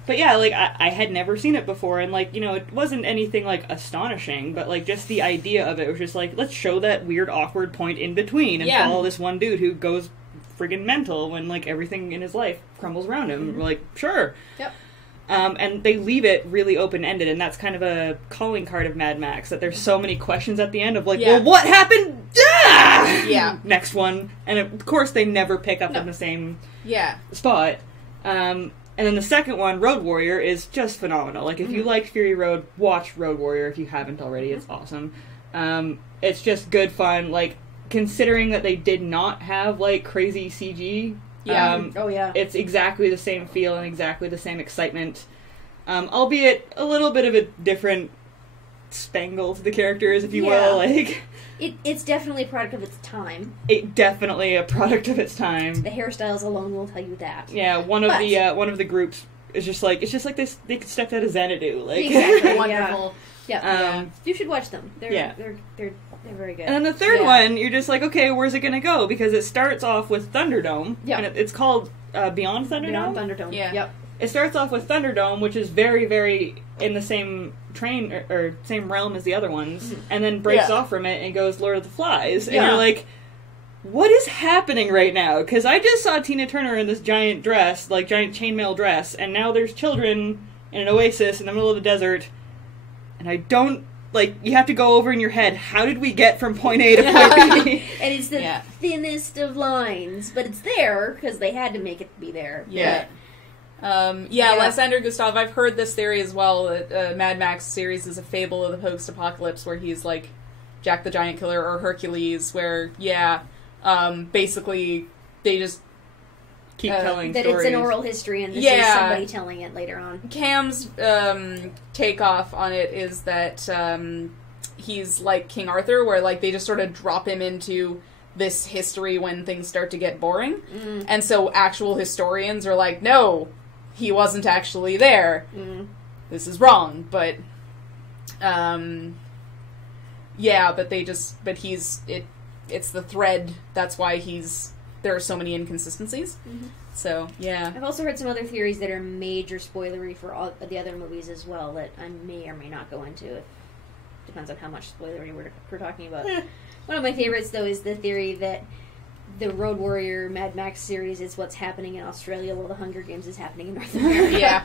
But yeah, like, I had never seen it before, and, like, you know, it wasn't anything, like, astonishing, but, like, just the idea of it was just like, let's show that weird, awkward point in between and follow this one dude who goes friggin' mental when, like, everything in his life crumbles around him. We're like, sure. Yep. And they leave it really open-ended, and that's kind of a calling card of Mad Max, that there's so many questions at the end of, like, well, what happened? Ah! Yeah. Next one. And, of course, they never pick up on the same spot. And then the second one, Road Warrior, is just phenomenal. Like, if you liked Fury Road, watch Road Warrior if you haven't already. It's awesome. It's just good fun. Like, considering that they did not have, like, crazy CG. It's exactly the same feel and exactly the same excitement. Albeit a little bit of a different spangle to the characters, if you will. Like, it's definitely a product of its time. Definitely a product of its time. The hairstyles alone will tell you that. Yeah, one of the groups is just like, it's just like this. They could step out of Xanadu. Like, exactly. Wonderful. Yeah. You should watch them. They're very good. And then the third one, you're just like, okay, where's it gonna go? Because it starts off with Thunderdome. Yeah. And it's called Beyond Thunderdome. Beyond Thunderdome. Yeah. Yep. It starts off with Thunderdome, which is very, very in the same train or same realm as the other ones, and then breaks off from it and goes Lord of the Flies, and you're like, what is happening right now? Because I just saw Tina Turner in this giant dress, like giant chainmail dress, and now there's children in an oasis in the middle of the desert, and I don't, like, you have to go over in your head, how did we get from point A to point B? And it's the thinnest of lines, but it's there because they had to make it be there. Yeah. Lysander Gustav, I've heard this theory as well, that Mad Max series is a fable of the post-apocalypse, where he's like Jack the Giant Killer or Hercules, where, basically they just keep telling that stories. It's an oral history, and this is somebody telling it later on. Cam's takeoff on it is that he's like King Arthur, where, like, they just sort of drop him into this history when things start to get boring. And so actual historians are like, no, he wasn't actually there. This is wrong. But, it's the thread. That's why there are so many inconsistencies. So, yeah. I've also heard some other theories that are major spoilery for all the other movies as well that I may or may not go into. It depends on how much spoilery we're talking about. One of my favorites, though, is the theory that the Road Warrior Mad Max series is what's happening in Australia while the Hunger Games is happening in North America. Yeah.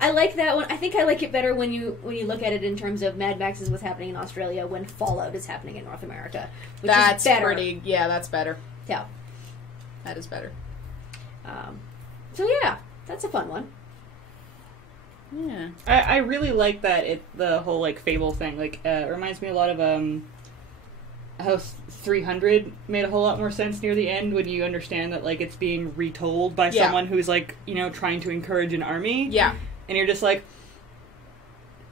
I like that one. I think I like it better when you look at it in terms of Mad Max is what's happening in Australia when Fallout is happening in North America. That's better. that's better. Yeah. That is better. So yeah, that's a fun one. Yeah. I really like that the whole, like, fable thing. Like, it reminds me a lot of, how 300 made a whole lot more sense near the end when you understand that, like, it's being retold by someone who's, like, you know, trying to encourage an army. Yeah. And you're just like,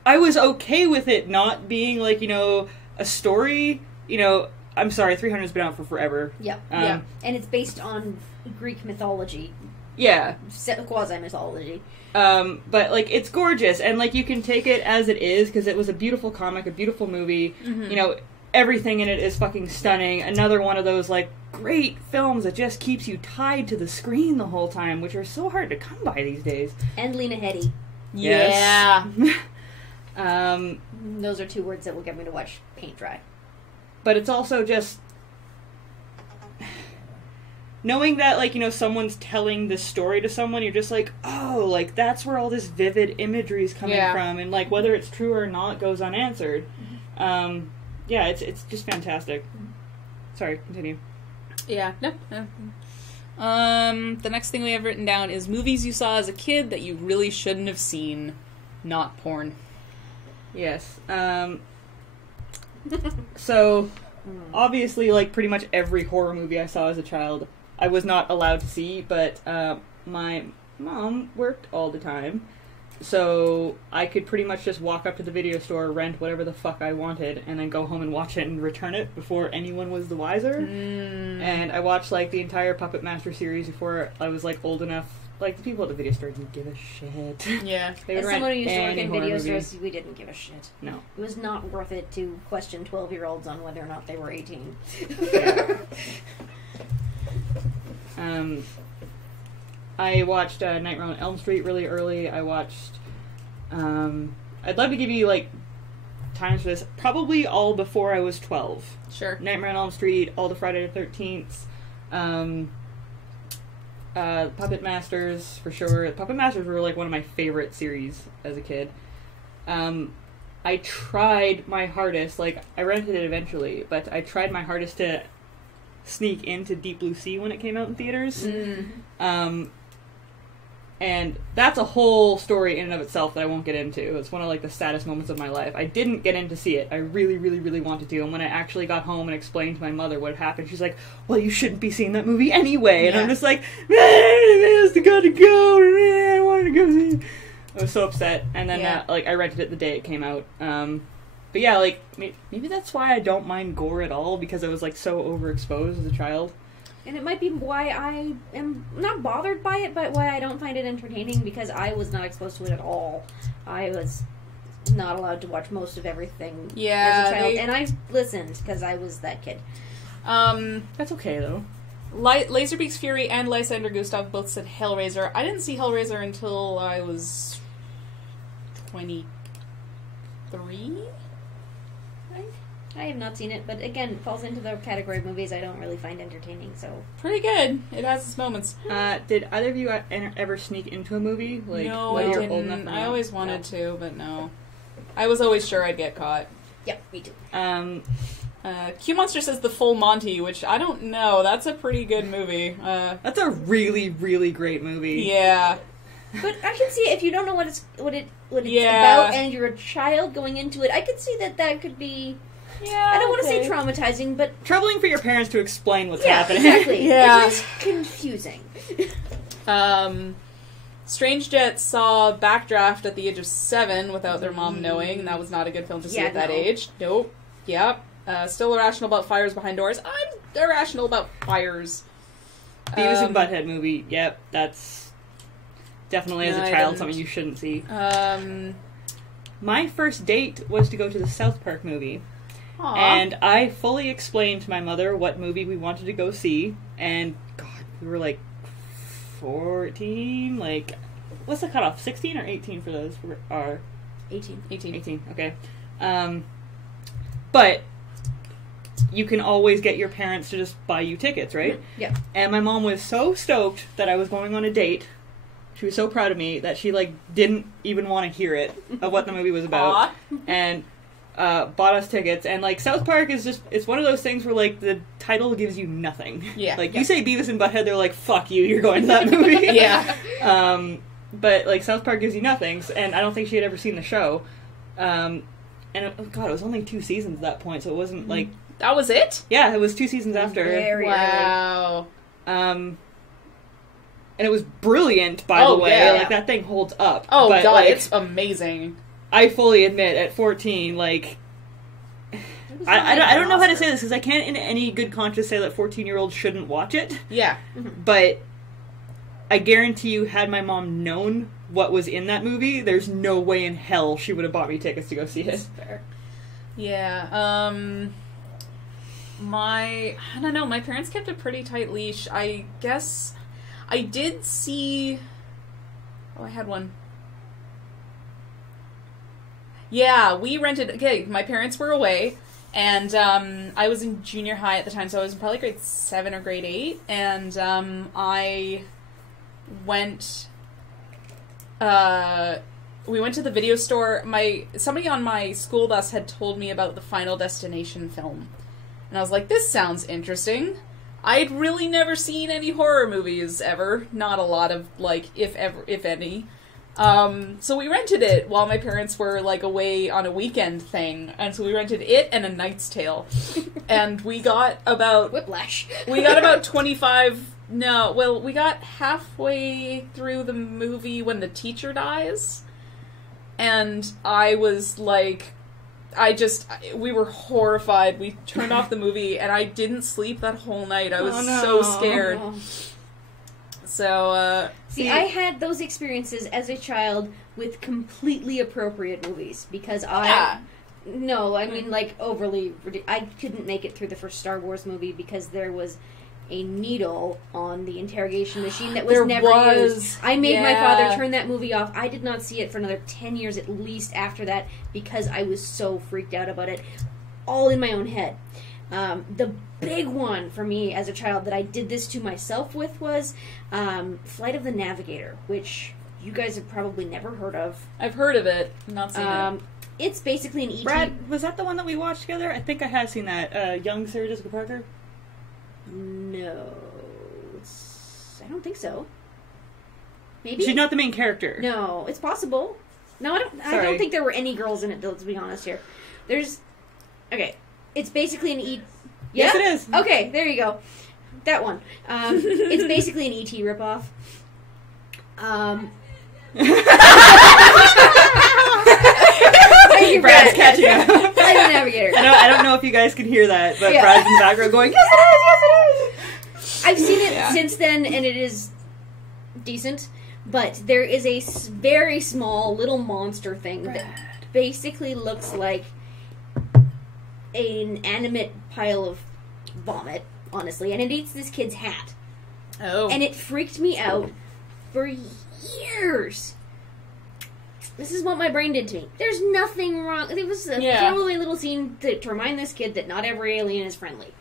I was okay with it not being, like, you know, a story, you know, I'm sorry, 300's been out for forever. Yeah. And it's based on Greek mythology. Yeah. Quasi-mythology. But, like, it's gorgeous, and, like, you can take it as it is, because it was a beautiful comic, a beautiful movie, you know, everything in it is fucking stunning. Another one of those, like, great films that just keeps you tied to the screen the whole time, which are so hard to come by these days. And Lena Headey. Yeah. Those are two words that will get me to watch paint dry. But it's also just knowing that, like, you know, someone's telling this story to someone, you're just like, oh, like, that's where all this vivid imagery is coming from, and, like, whether it's true or not goes unanswered. It's just fantastic. Sorry, continue. Yeah, no. The next thing we have written down is movies you saw as a kid that you really shouldn't have seen, not porn. Yes. So, obviously, like, pretty much every horror movie I saw as a child, I was not allowed to see, but my mom worked all the time, so I could pretty much just walk up to the video store, rent whatever the fuck I wanted, and then go home and watch it and return it before anyone was the wiser. And I watched, like, the entire Puppet Master series before I was, like, old enough. Like, the people at the video store didn't give a shit. Yeah. As someone who used to work in video stores, we didn't give a shit. No. It was not worth it to question 12-year-olds on whether or not they were 18. I watched Nightmare on Elm Street really early. I watched... I'd love to give you, like, times for this. Probably all before I was 12. Sure. Nightmare on Elm Street, all the Friday the 13th. Puppet Masters, for sure. Puppet Masters were, like, one of my favorite series as a kid. I tried my hardest, like, I rented it eventually, but I tried my hardest to sneak into Deep Blue Sea when it came out in theaters. And that's a whole story in and of itself that I won't get into. It's one of, like, the saddest moments of my life. I didn't get in to see it. I really, really, really wanted to. And when I actually got home and explained to my mother what happened, she's like, well, you shouldn't be seeing that movie anyway. And I'm just like, man, it has to go. Man, I wanted to go see it. I was so upset. And then, like, I rented it the day it came out. But yeah, like, maybe that's why I don't mind gore at all, because I was, like, so overexposed as a child. And it might be why I am not bothered by it, but why I don't find it entertaining, because I was not exposed to it at all. I was not allowed to watch most of everything as a child, and I listened, because I was that kid. That's okay, though. Laserbeak's Fury and Lysander Gustav both said Hellraiser. I didn't see Hellraiser until I was 23, I think. I have not seen it, but again, it falls into the category of movies I don't really find entertaining, so... Pretty good. It has its moments. Did either of you ever sneak into a movie? Like, no, when I you were didn't. old enough? I always wanted to, but no. I was always sure I'd get caught. Yeah, me too. Q Monster says The Full Monty, which I don't know. That's a pretty good movie. That's a really, really great movie. Yeah. But I can see if you don't know what it's about and you're a child going into it, I could see that could be... Yeah, I don't want to say traumatizing, but... Troubling for your parents to explain what's happening. Exactly. Yeah. It's confusing. Strange Jets saw Backdraft at the age of 7 without their mom knowing, and that was not a good film to see at that age. Nope. Yep. Still irrational about fires behind doors. I'm irrational about fires. Beavis and Butthead movie. Yep, that's definitely as a child something you shouldn't see. My first date was to go to the South Park movie. Aww. And I fully explained to my mother what movie we wanted to go see, and God, we were like 14, like, what's the cutoff, 16 or 18 for those? 18. Okay. But you can always get your parents to just buy you tickets, right? Yeah. And my mom was so stoked that I was going on a date. She was so proud of me that she, like, didn't even want to hear it of what the movie was about. And bought us tickets. And, like, South Park is just, it's one of those things where, like, the title gives you nothing. Yeah. Like, you say Beavis and Butthead, they're like, fuck you, you're going to that movie. Yeah. But, like, South Park gives you nothing. And I don't think she had ever seen the show. And, God, it was only 2 seasons at that point, so it wasn't, like... That was it? Yeah, it was 2 seasons after. Very wow. And it was brilliant, by the way. Yeah. Like, that thing holds up. Oh, but, God, like, it's amazing. I fully admit, at 14, like... I don't know how to say this, because I can't in any good conscience say that 14-year-olds shouldn't watch it. Yeah. But I guarantee you, had my mom known what was in that movie, there's no way in hell she would have bought me tickets to go see it. fair. Yeah, I don't know, my parents kept a pretty tight leash. I guess I did see... Oh, I had one. Yeah, we rented... Okay, my parents were away, and I was in junior high at the time, so I was in probably grade 7 or grade 8, and I went... we went to the video store. Somebody on my school bus had told me about the Final Destination film. And I was like, this sounds interesting. I'd really never seen any horror movies ever. Not a lot of, like, if any. So we rented it while my parents were, like, away on a weekend thing. And so we rented it and A Knight's Tale. And we got about... Whiplash. We got about 25... No, well, we got halfway through the movie when the teacher dies. And I was, like... we were horrified. We turned off the movie, and I didn't sleep that whole night. I was so scared. So, See, I had those experiences as a child with completely appropriate movies, because No, I mean, like, overly... I couldn't make it through the first Star Wars movie because there was a needle on the interrogation machine that was There never was. used. I made my Yeah. father turn that movie off. I did not see it for another 10 years at least after that because I was so freaked out about it. All in my own head. The big one for me as a child that I did this to myself with was Flight of the Navigator, which you guys have probably never heard of. I've heard of it. Not seen it. It's basically an E.T. Brad, was that the one that we watched together? I think I have seen that. Young Sarah Jessica Parker? No. I don't think so. Maybe? She's not the main character. No, it's possible. No, I don't Sorry. think there were any girls in it, though, to be honest here. Okay. It's basically an E... Yeah? Yes, it is. Okay, there you go. That one. It's basically an E.T. ripoff. Thank you, Brad's Brad. catching up. Flight of the Navigator. I don't know if you guys can hear that, but Yeah. Brad's in the background going, yes it is! I've seen it since then, and it is decent. But there is a very small little monster thing that basically looks like an animate pile of vomit, honestly, and it eats this kid's hat. Oh. And it freaked me out for years. This is what my brain did to me. There's nothing wrong. It was a throwaway little scene to remind this kid that not every alien is friendly.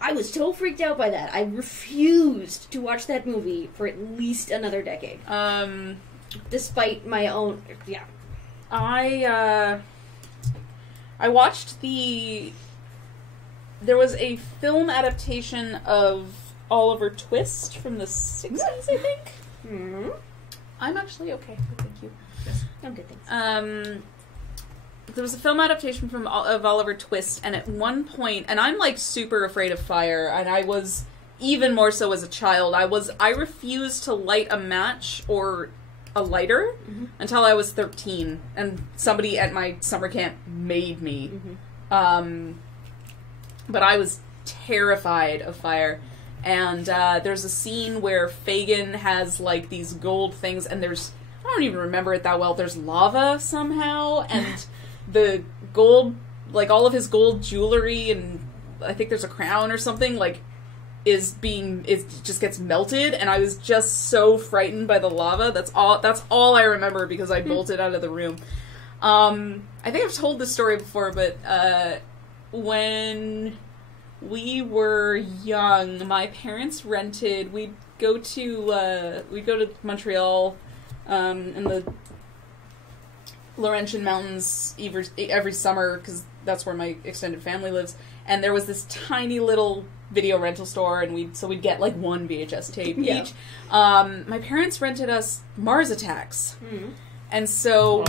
I was so freaked out by that. I refused to watch that movie for at least another decade. Despite my own... Yeah. I watched there was a film adaptation of Oliver Twist from the 60s, I think. Mm-hmm. I'm actually okay. Thank you. No good things. There was a film adaptation of Oliver Twist, and at one point, and I'm like super afraid of fire, and I was even more so as a child. I refused to light a match or a lighter until I was 13, and somebody at my summer camp made me. But I was terrified of fire. And there's a scene where Fagin has like these gold things, and I don't even remember it that well. There's lava somehow, and the gold, like all of his gold jewelry, and I think there's a crown or something, like it just gets melted, and I was just so frightened by the lava. That's all I remember because I bolted out of the room. I think I've told this story before, but when we were young, my parents rented. We'd go to Montreal, in the Laurentian Mountains every summer because that's where my extended family lives. And there was this tiny little video rental store, and we'd get like one VHS tape each. My parents rented us Mars Attacks. And so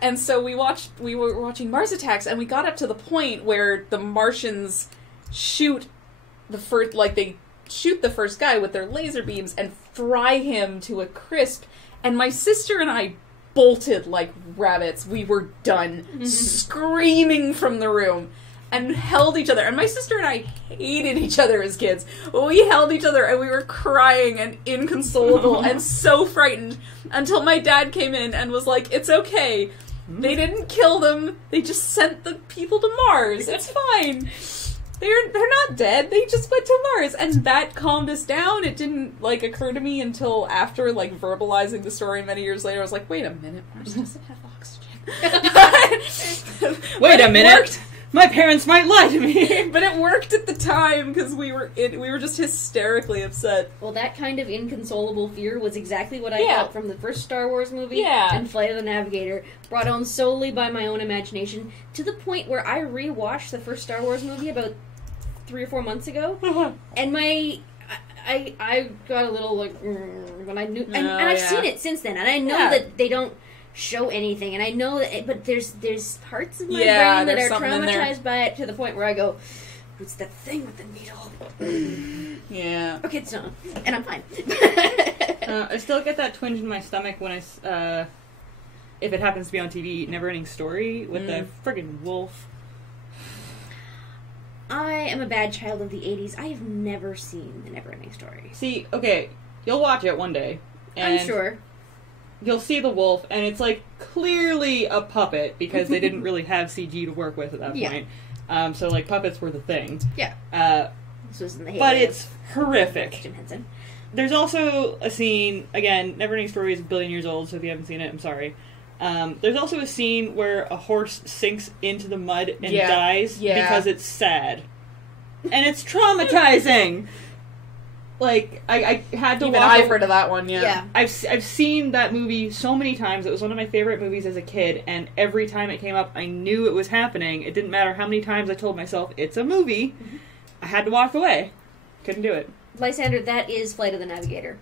and so we were watching Mars Attacks, and we got up to the point where the Martians shoot the first guy with their laser beams and fry him to a crisp, and my sister and I bolted like rabbits. We were done, screaming from the room, and held each other. And my sister and I hated each other as kids. We held each other, and we were crying and inconsolable and so frightened until my dad came in and was like, "It's okay. They didn't kill them. They just sent the people to Mars. It's fine. They're not dead. They just went to Mars." And that calmed us down. It didn't like occur to me until after like verbalizing the story many years later. I was like, "Wait a minute, Mars doesn't have oxygen." Wait a minute. My parents might lie to me. But it worked at the time because we were just hysterically upset. Well, that kind of inconsolable fear was exactly what I felt from the first Star Wars movie and Flight of the Navigator, brought on solely by my own imagination, to the point where I rewatched the first Star Wars movie about 3 or 4 months ago, and I got a little like when I knew, and I've seen it since then, and I know that they don't show anything, and I know that, but there's parts of my brain that are traumatized by it to the point where I go, "What's that thing with the needle?" Yeah. Okay, it's not, and I'm fine. I still get that twinge in my stomach when if it happens to be on TV, Neverending Story with the friggin' wolf. I am a bad child of the 80s. I have never seen the Neverending Story. See, okay, you'll watch it one day. And I'm sure. You'll see the wolf, and it's like clearly a puppet because they didn't really have CG to work with at that point. So like puppets were the thing. Yeah. This was in the heyday but it's of horrific. Jim Henson. There's also a scene, again, Neverending Story is a billion years old, so if you haven't seen it, I'm sorry. There's also a scene where a horse sinks into the mud and dies because it's sad. And it's traumatizing! Like, I had to Even walk... I've heard of that one, yeah. I've seen that movie so many times. It was one of my favorite movies as a kid, and every time it came up, I knew it was happening. It didn't matter how many times I told myself, it's a movie. Mm-hmm. I had to walk away. Couldn't do it. Lysander, that is Flight of the Navigator.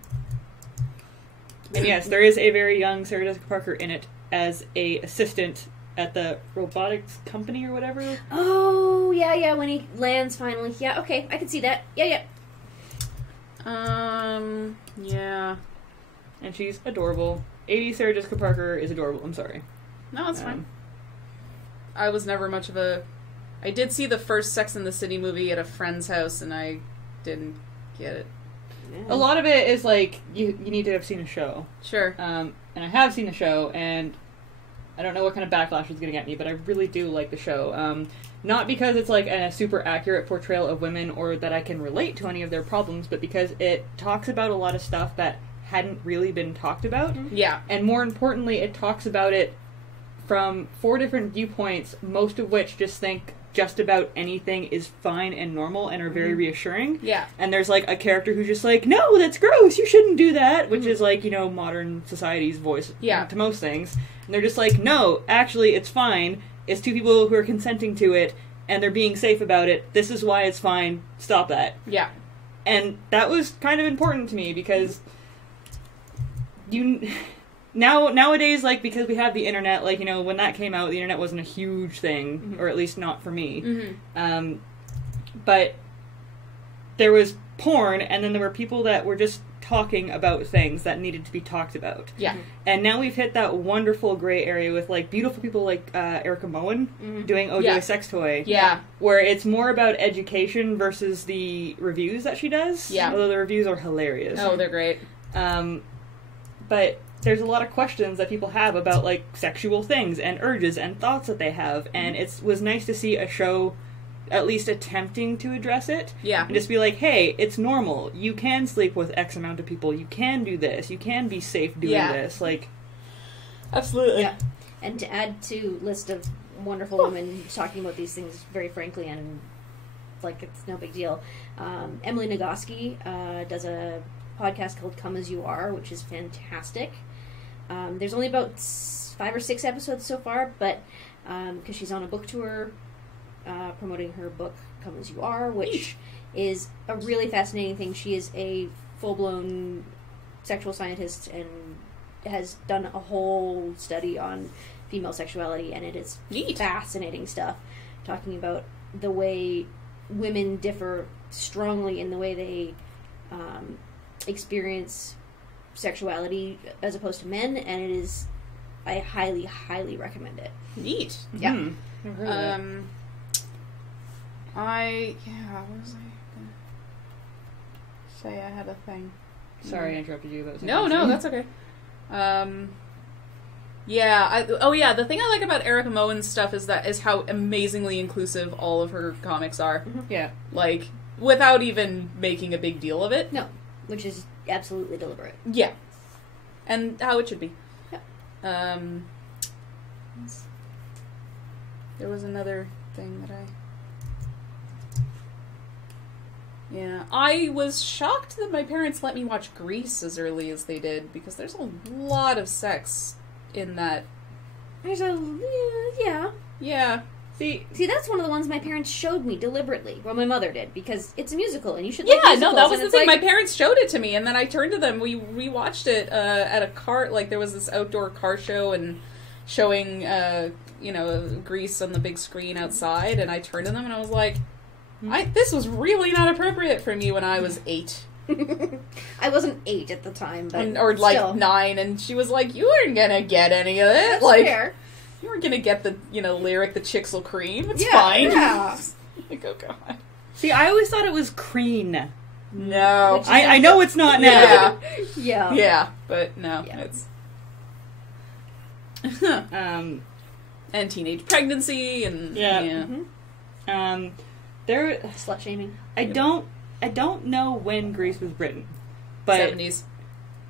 And yes, there is a very young Sarah Jessica Parker in it as a assistant at the robotics company or whatever. Oh, yeah, when he lands finally. Yeah, okay, I can see that. Yeah. Yeah. And she's adorable. 80s Sarah Jessica Parker is adorable. I'm sorry. No, it's fine. I was never much of a... I did see the first Sex and the City movie at a friend's house, and I didn't get it. Yeah. A lot of it is like, you need to have seen a show. Sure. And I have seen the show, and I don't know what kind of backlash is going to get me, but I really do like the show. Not because it's like a super accurate portrayal of women or that I can relate to any of their problems, but because it talks about a lot of stuff that hadn't really been talked about. Yeah. And more importantly, it talks about it from 4 different viewpoints, most of which just think just about anything is fine and normal and are very reassuring. Yeah. And there's like a character who's just like, no, that's gross, you shouldn't do that, which is like, modern society's voice to most things. And they're just like, no, actually it's fine. It's 2 people who are consenting to it, and they're being safe about it. This is why it's fine. Stop that. Yeah. And that was kind of important to me, because nowadays, like, because we have the internet, like, when that came out, the internet wasn't a huge thing, or at least not for me. But there was porn, and then there were people that were just talking about things that needed to be talked about. Yeah. And now we've hit that wonderful gray area with, like, beautiful people like Erica Moen doing Oh Joy Sex Toy. Yeah. Where it's more about education versus the reviews that she does. Yeah. Although the reviews are hilarious. Oh, they're great. But there's a lot of questions that people have about, like, sexual things and urges and thoughts that they have. And it was nice to see a show at least attempting to address it. Yeah. And just be like, hey, it's normal. You can sleep with X amount of people. You can do this. You can be safe doing this. Like, absolutely. Yeah. And to add to list of wonderful women talking about these things very frankly and like it's no big deal. Emily Nagoski does a podcast called Come As You Are, which is fantastic. There's only about 5 or 6 episodes so far, but because she's on a book tour promoting her book Come As You Are, which is a really fascinating thing. She is a full-blown sexual scientist and has done a whole study on female sexuality, and it is fascinating stuff, talking about the way women differ strongly in the way they experience sexuality as opposed to men, and it is, I highly, highly recommend it. Neat. Yeah. I've heard of that. What was I gonna say? I had a thing. Sorry I interrupted you. No, that's okay. The thing I like about Erica Moen's stuff is how amazingly inclusive all of her comics are. Yeah. Like, without even making a big deal of it. No, which is absolutely deliberate. Yeah. And how it should be. Yeah. There was another thing that I was shocked that my parents let me watch Grease as early as they did, because there's a lot of sex in that. There's a... yeah. Yeah. See, that's one of the ones my parents showed me deliberately. Well, my mother did, because it's a musical, and you should like musicals. Yeah, no, that was the thing. Like... My parents showed it to me, and then I turned to them. We watched it at a car, like, there was this outdoor car show, and showing, Grease on the big screen outside, and I turned to them, and I was like, this was really not appropriate for me when I was 8. I wasn't 8 at the time, but or like still. 9, and she was like, "You weren't gonna get any of it. That's like, fair. You weren't gonna get the lyric, the chicks will cream. It's Yeah, fine." yeah. Like, oh god. See, I always thought it was Crean. No, I know it's not now. Yeah, but no, it's and teenage pregnancy and there slut shaming. I don't I don't know when Grease was written, but 70s.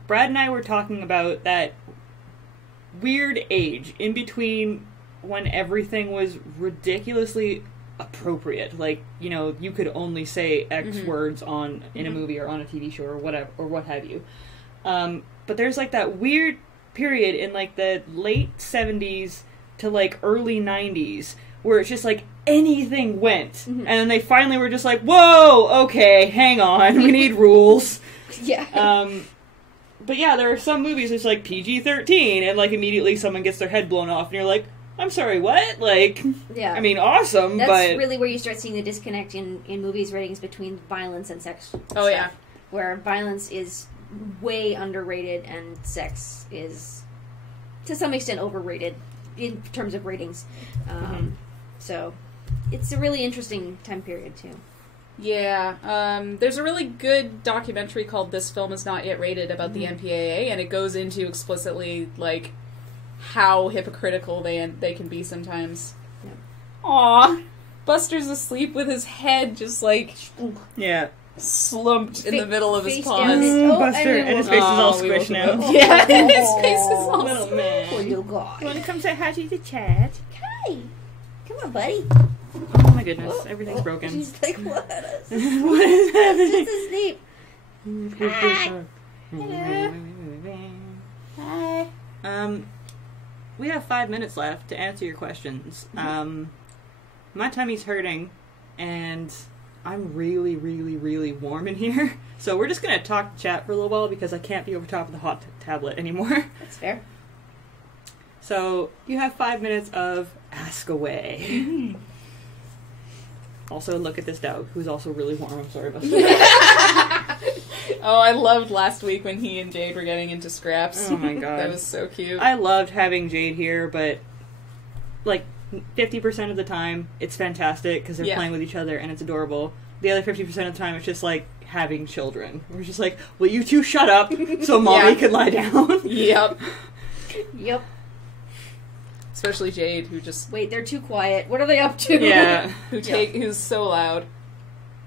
Brad and I were talking about that weird age in between when everything was ridiculously appropriate. Like, you know, you could only say X words in a movie or on a TV show or whatever, or what have you. But there's like that weird period in like the late 70s to like early 90s where it's just like anything went. And then they finally were just like, whoa, okay, hang on, we need rules. Yeah. But yeah, there are some movies that's like PG-13 and like immediately someone gets their head blown off and you're like, I'm sorry, what? Like, yeah. I mean, awesome, That's but... really where you start seeing the disconnect in movies' ratings between violence and sex. Oh, yeah. Where violence is way underrated and sex is, to some extent, overrated in terms of ratings. So, it's a really interesting time period, too. Yeah, there's a really good documentary called This Film Is Not Yet Rated about the MPAA, and it goes into explicitly, like, how hypocritical they can be sometimes. Yeah. Aw, Buster's asleep with his head just, like, Yeah. slumped in the middle of his face paws. down. Ooh, Oh, Buster, and his face is all we squished woke now. up. Yeah, his face is all Little squished. man. Poor little guy. You want to come say hi to the chat? Hi. Come on, buddy. Oh my goodness, everything's broken. She's like, what? What is happening? Just asleep. Hi. Hi. We have 5 minutes left to answer your questions. My tummy's hurting, and I'm really, really, really warm in here. So we're just going to talk chat for a little while because I can't be over top of the hot tablet anymore. That's fair. So you have 5 minutes of Ask Away. Also, look at this dog, who's also really warm. I'm sorry about that. Oh, I loved last week when he and Jade were getting into scraps. Oh my god. That was so cute. I loved having Jade here, but like 50% of the time, it's fantastic because they're playing with each other and it's adorable. The other 50% of the time, it's just like having children. We're just like, will you two shut up so mommy can lie down? Yep. Yep. Especially Jade, who just... Wait, they're too quiet. What are they up to? Yeah. Who's so loud.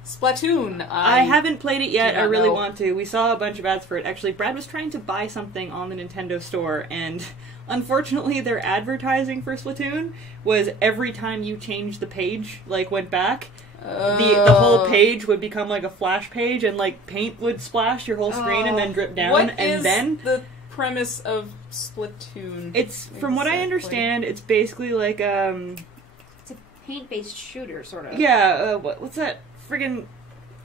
Splatoon. I haven't played it yet. do not I really know. want to. We saw a bunch of ads for it. Actually, Brad was trying to buy something on the Nintendo store, and unfortunately their advertising for Splatoon was every time you changed the page, like went back, the whole page would become like a flash page, and like paint would splash your whole screen and then drip down. What and is then the premise of Splatoon? it's, from what I understand, it's basically like It's a paint-based shooter, sort of. yeah, what's that friggin'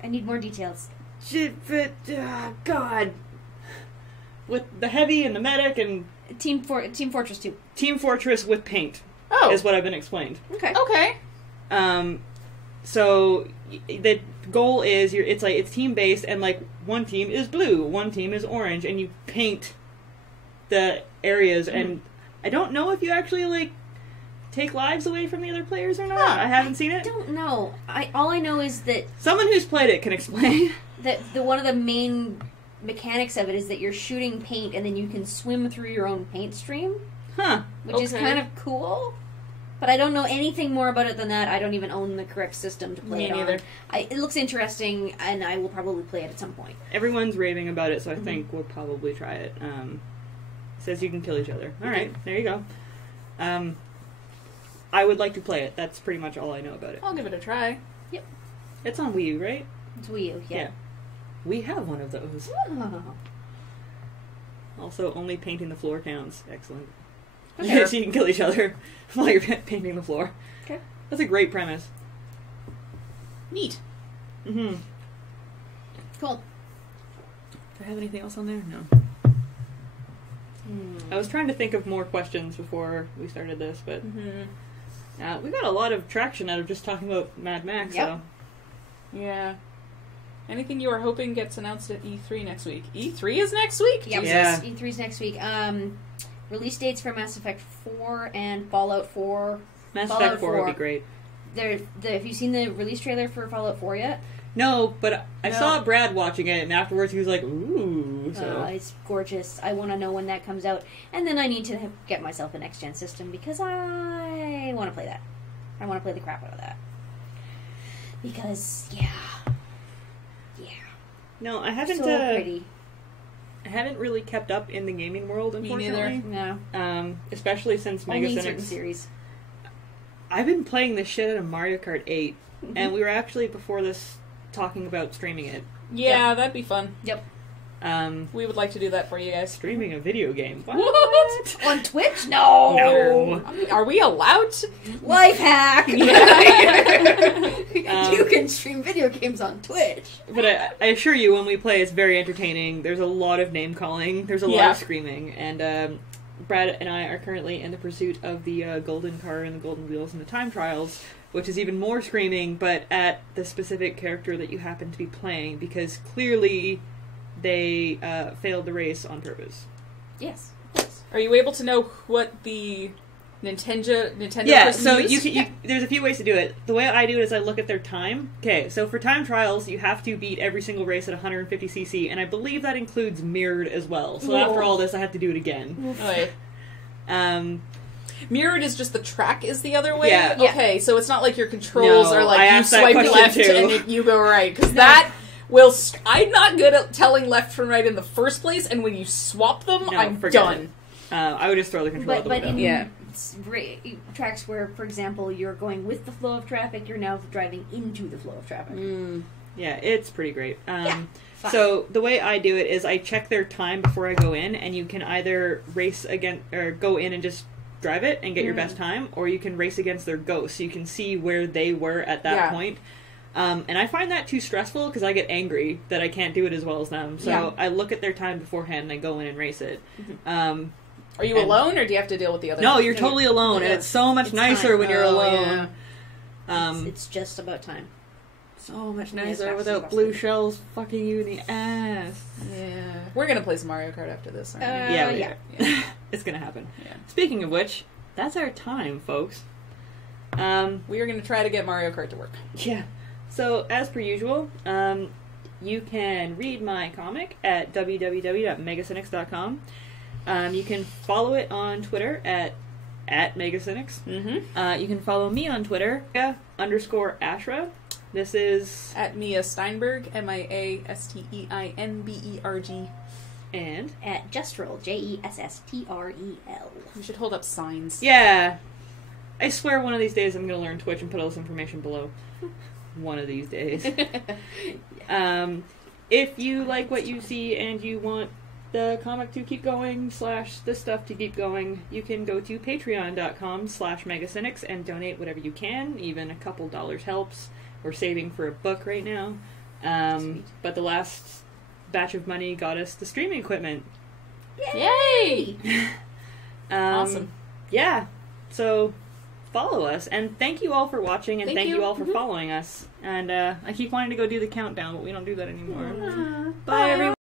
I need more details. shit, but god, with the heavy and the medic and Team Fortress 2. Team Fortress with paint Oh. is what I've been explained. Okay. Okay. So the goal is it's team based, and like one team is blue, one team is orange, and you paint the areas. And I don't know if you actually like take lives away from the other players or not. I haven't seen it. I don't know. All I know is that Someone who's played it can explain. the one of the main mechanics of it is that you're shooting paint and then you can swim through your own paint stream, Huh. which is kind of cool. But I don't know anything more about it than that. I don't even own the correct system to play Me it on. neither. It looks interesting, and I will probably play it at some point. Everyone's raving about it, so I think we'll probably try it. Says you can kill each other. Alright, there you go. I would like to play it. That's pretty much all I know about it. I'll give it a try. It's on Wii U, right? It's Wii U, yeah. We have one of those. Oh. Also, only painting the floor counts. Excellent. Okay. So you can kill each other while you're painting the floor. Okay. That's a great premise. Neat. Mm-hmm. Cool. Do I have anything else on there? No. I was trying to think of more questions before we started this, but we got a lot of traction out of just talking about Mad Max. Yep. So. Yeah. Anything you are hoping gets announced at E3 next week? E3 is next week? Yep. Yeah. E3's next week. Release dates for Mass Effect 4 and Fallout 4. Mass Fallout Effect 4 would be great. Have you seen the release trailer for Fallout 4 yet? No, but I No. saw Brad watching it, and afterwards he was like, ooh. So. It's gorgeous. I want to know when that comes out. And then I need to get myself a next-gen system because I want to play that. I want to play the crap out of that. Because, yeah. No, I haven't. So pretty. I haven't really kept up in the gaming world, unfortunately. No. Especially since Only certain MegaCynics. series. I've been playing the shit out of Mario Kart 8, and we were actually before this talking about streaming it. Yeah, that'd be fun. Yep. We would like to do that for you guys. Streaming a video game. What? On Twitch? No. No. Are we allowed to? Life hack. You can stream video games on Twitch. But I assure you, when we play, it's very entertaining. There's a lot of name calling. There's a lot of screaming. And Brad and I are currently in the pursuit of the golden car and the golden wheels and the time trials, which is even more screaming, but at the specific character that you happen to be playing, because clearly they failed the race on purpose. Yes. Are you able to know what the Nintendo Yeah, person so used? there's a few ways to do it. The way I do it is I look at their time. Okay, so for time trials, you have to beat every single race at 150cc, and I believe that includes mirrored as well. So after all this, I have to do it again. Okay. Mirrored is just the track is the other way? Yeah. Okay, so it's not like your controls are like you swipe question left too. and you go right. Because that will... I'm not good at telling left from right in the first place, and when you swap them, I'm done. I would just throw the control out the window. in tracks where, for example, you're going with the flow of traffic, you're now driving into the flow of traffic. Yeah, it's pretty great. Fine. So the way I do it is I check their time before I go in, and you can either race against or go in and just drive it and get your best time, or you can race against their ghost, so you can see where they were at that point. And I find that too stressful because I get angry that I can't do it as well as them. So I look at their time beforehand and I go in and race it. Are you alone, or do you have to deal with the other? No, you're totally alone, and it's so much nicer when you're alone. It's just about time. So much nicer without blue shells fucking you in the ass. Yeah. We're gonna play some Mario Kart after this, aren't we? Yeah, we are. It's gonna happen. Yeah. Speaking of which, that's our time, folks. We are gonna try to get Mario Kart to work. Yeah. So, as per usual, you can read my comic at www.megacynics.com. You can follow it on Twitter at MegaCynics. You can follow me on Twitter, _Ashra. This is... At Mia Steinberg, MiaSteinberg. And? At Jestrel, JESSTREL. We should hold up signs. Yeah. I swear one of these days I'm going to learn Twitch and put all this information below. One of these days. If you like what you see and you want the comic to keep going / this stuff to keep going, you can go to patreon.com/MegaCynics and donate whatever you can. Even a couple dollars helps. We're saving for a book right now. But the last batch of money got us the streaming equipment. Yay! Awesome. Yeah. So follow us, and thank you all for watching, and thank you all for following us. And I keep wanting to go do the countdown, but we don't do that anymore. Bye everyone.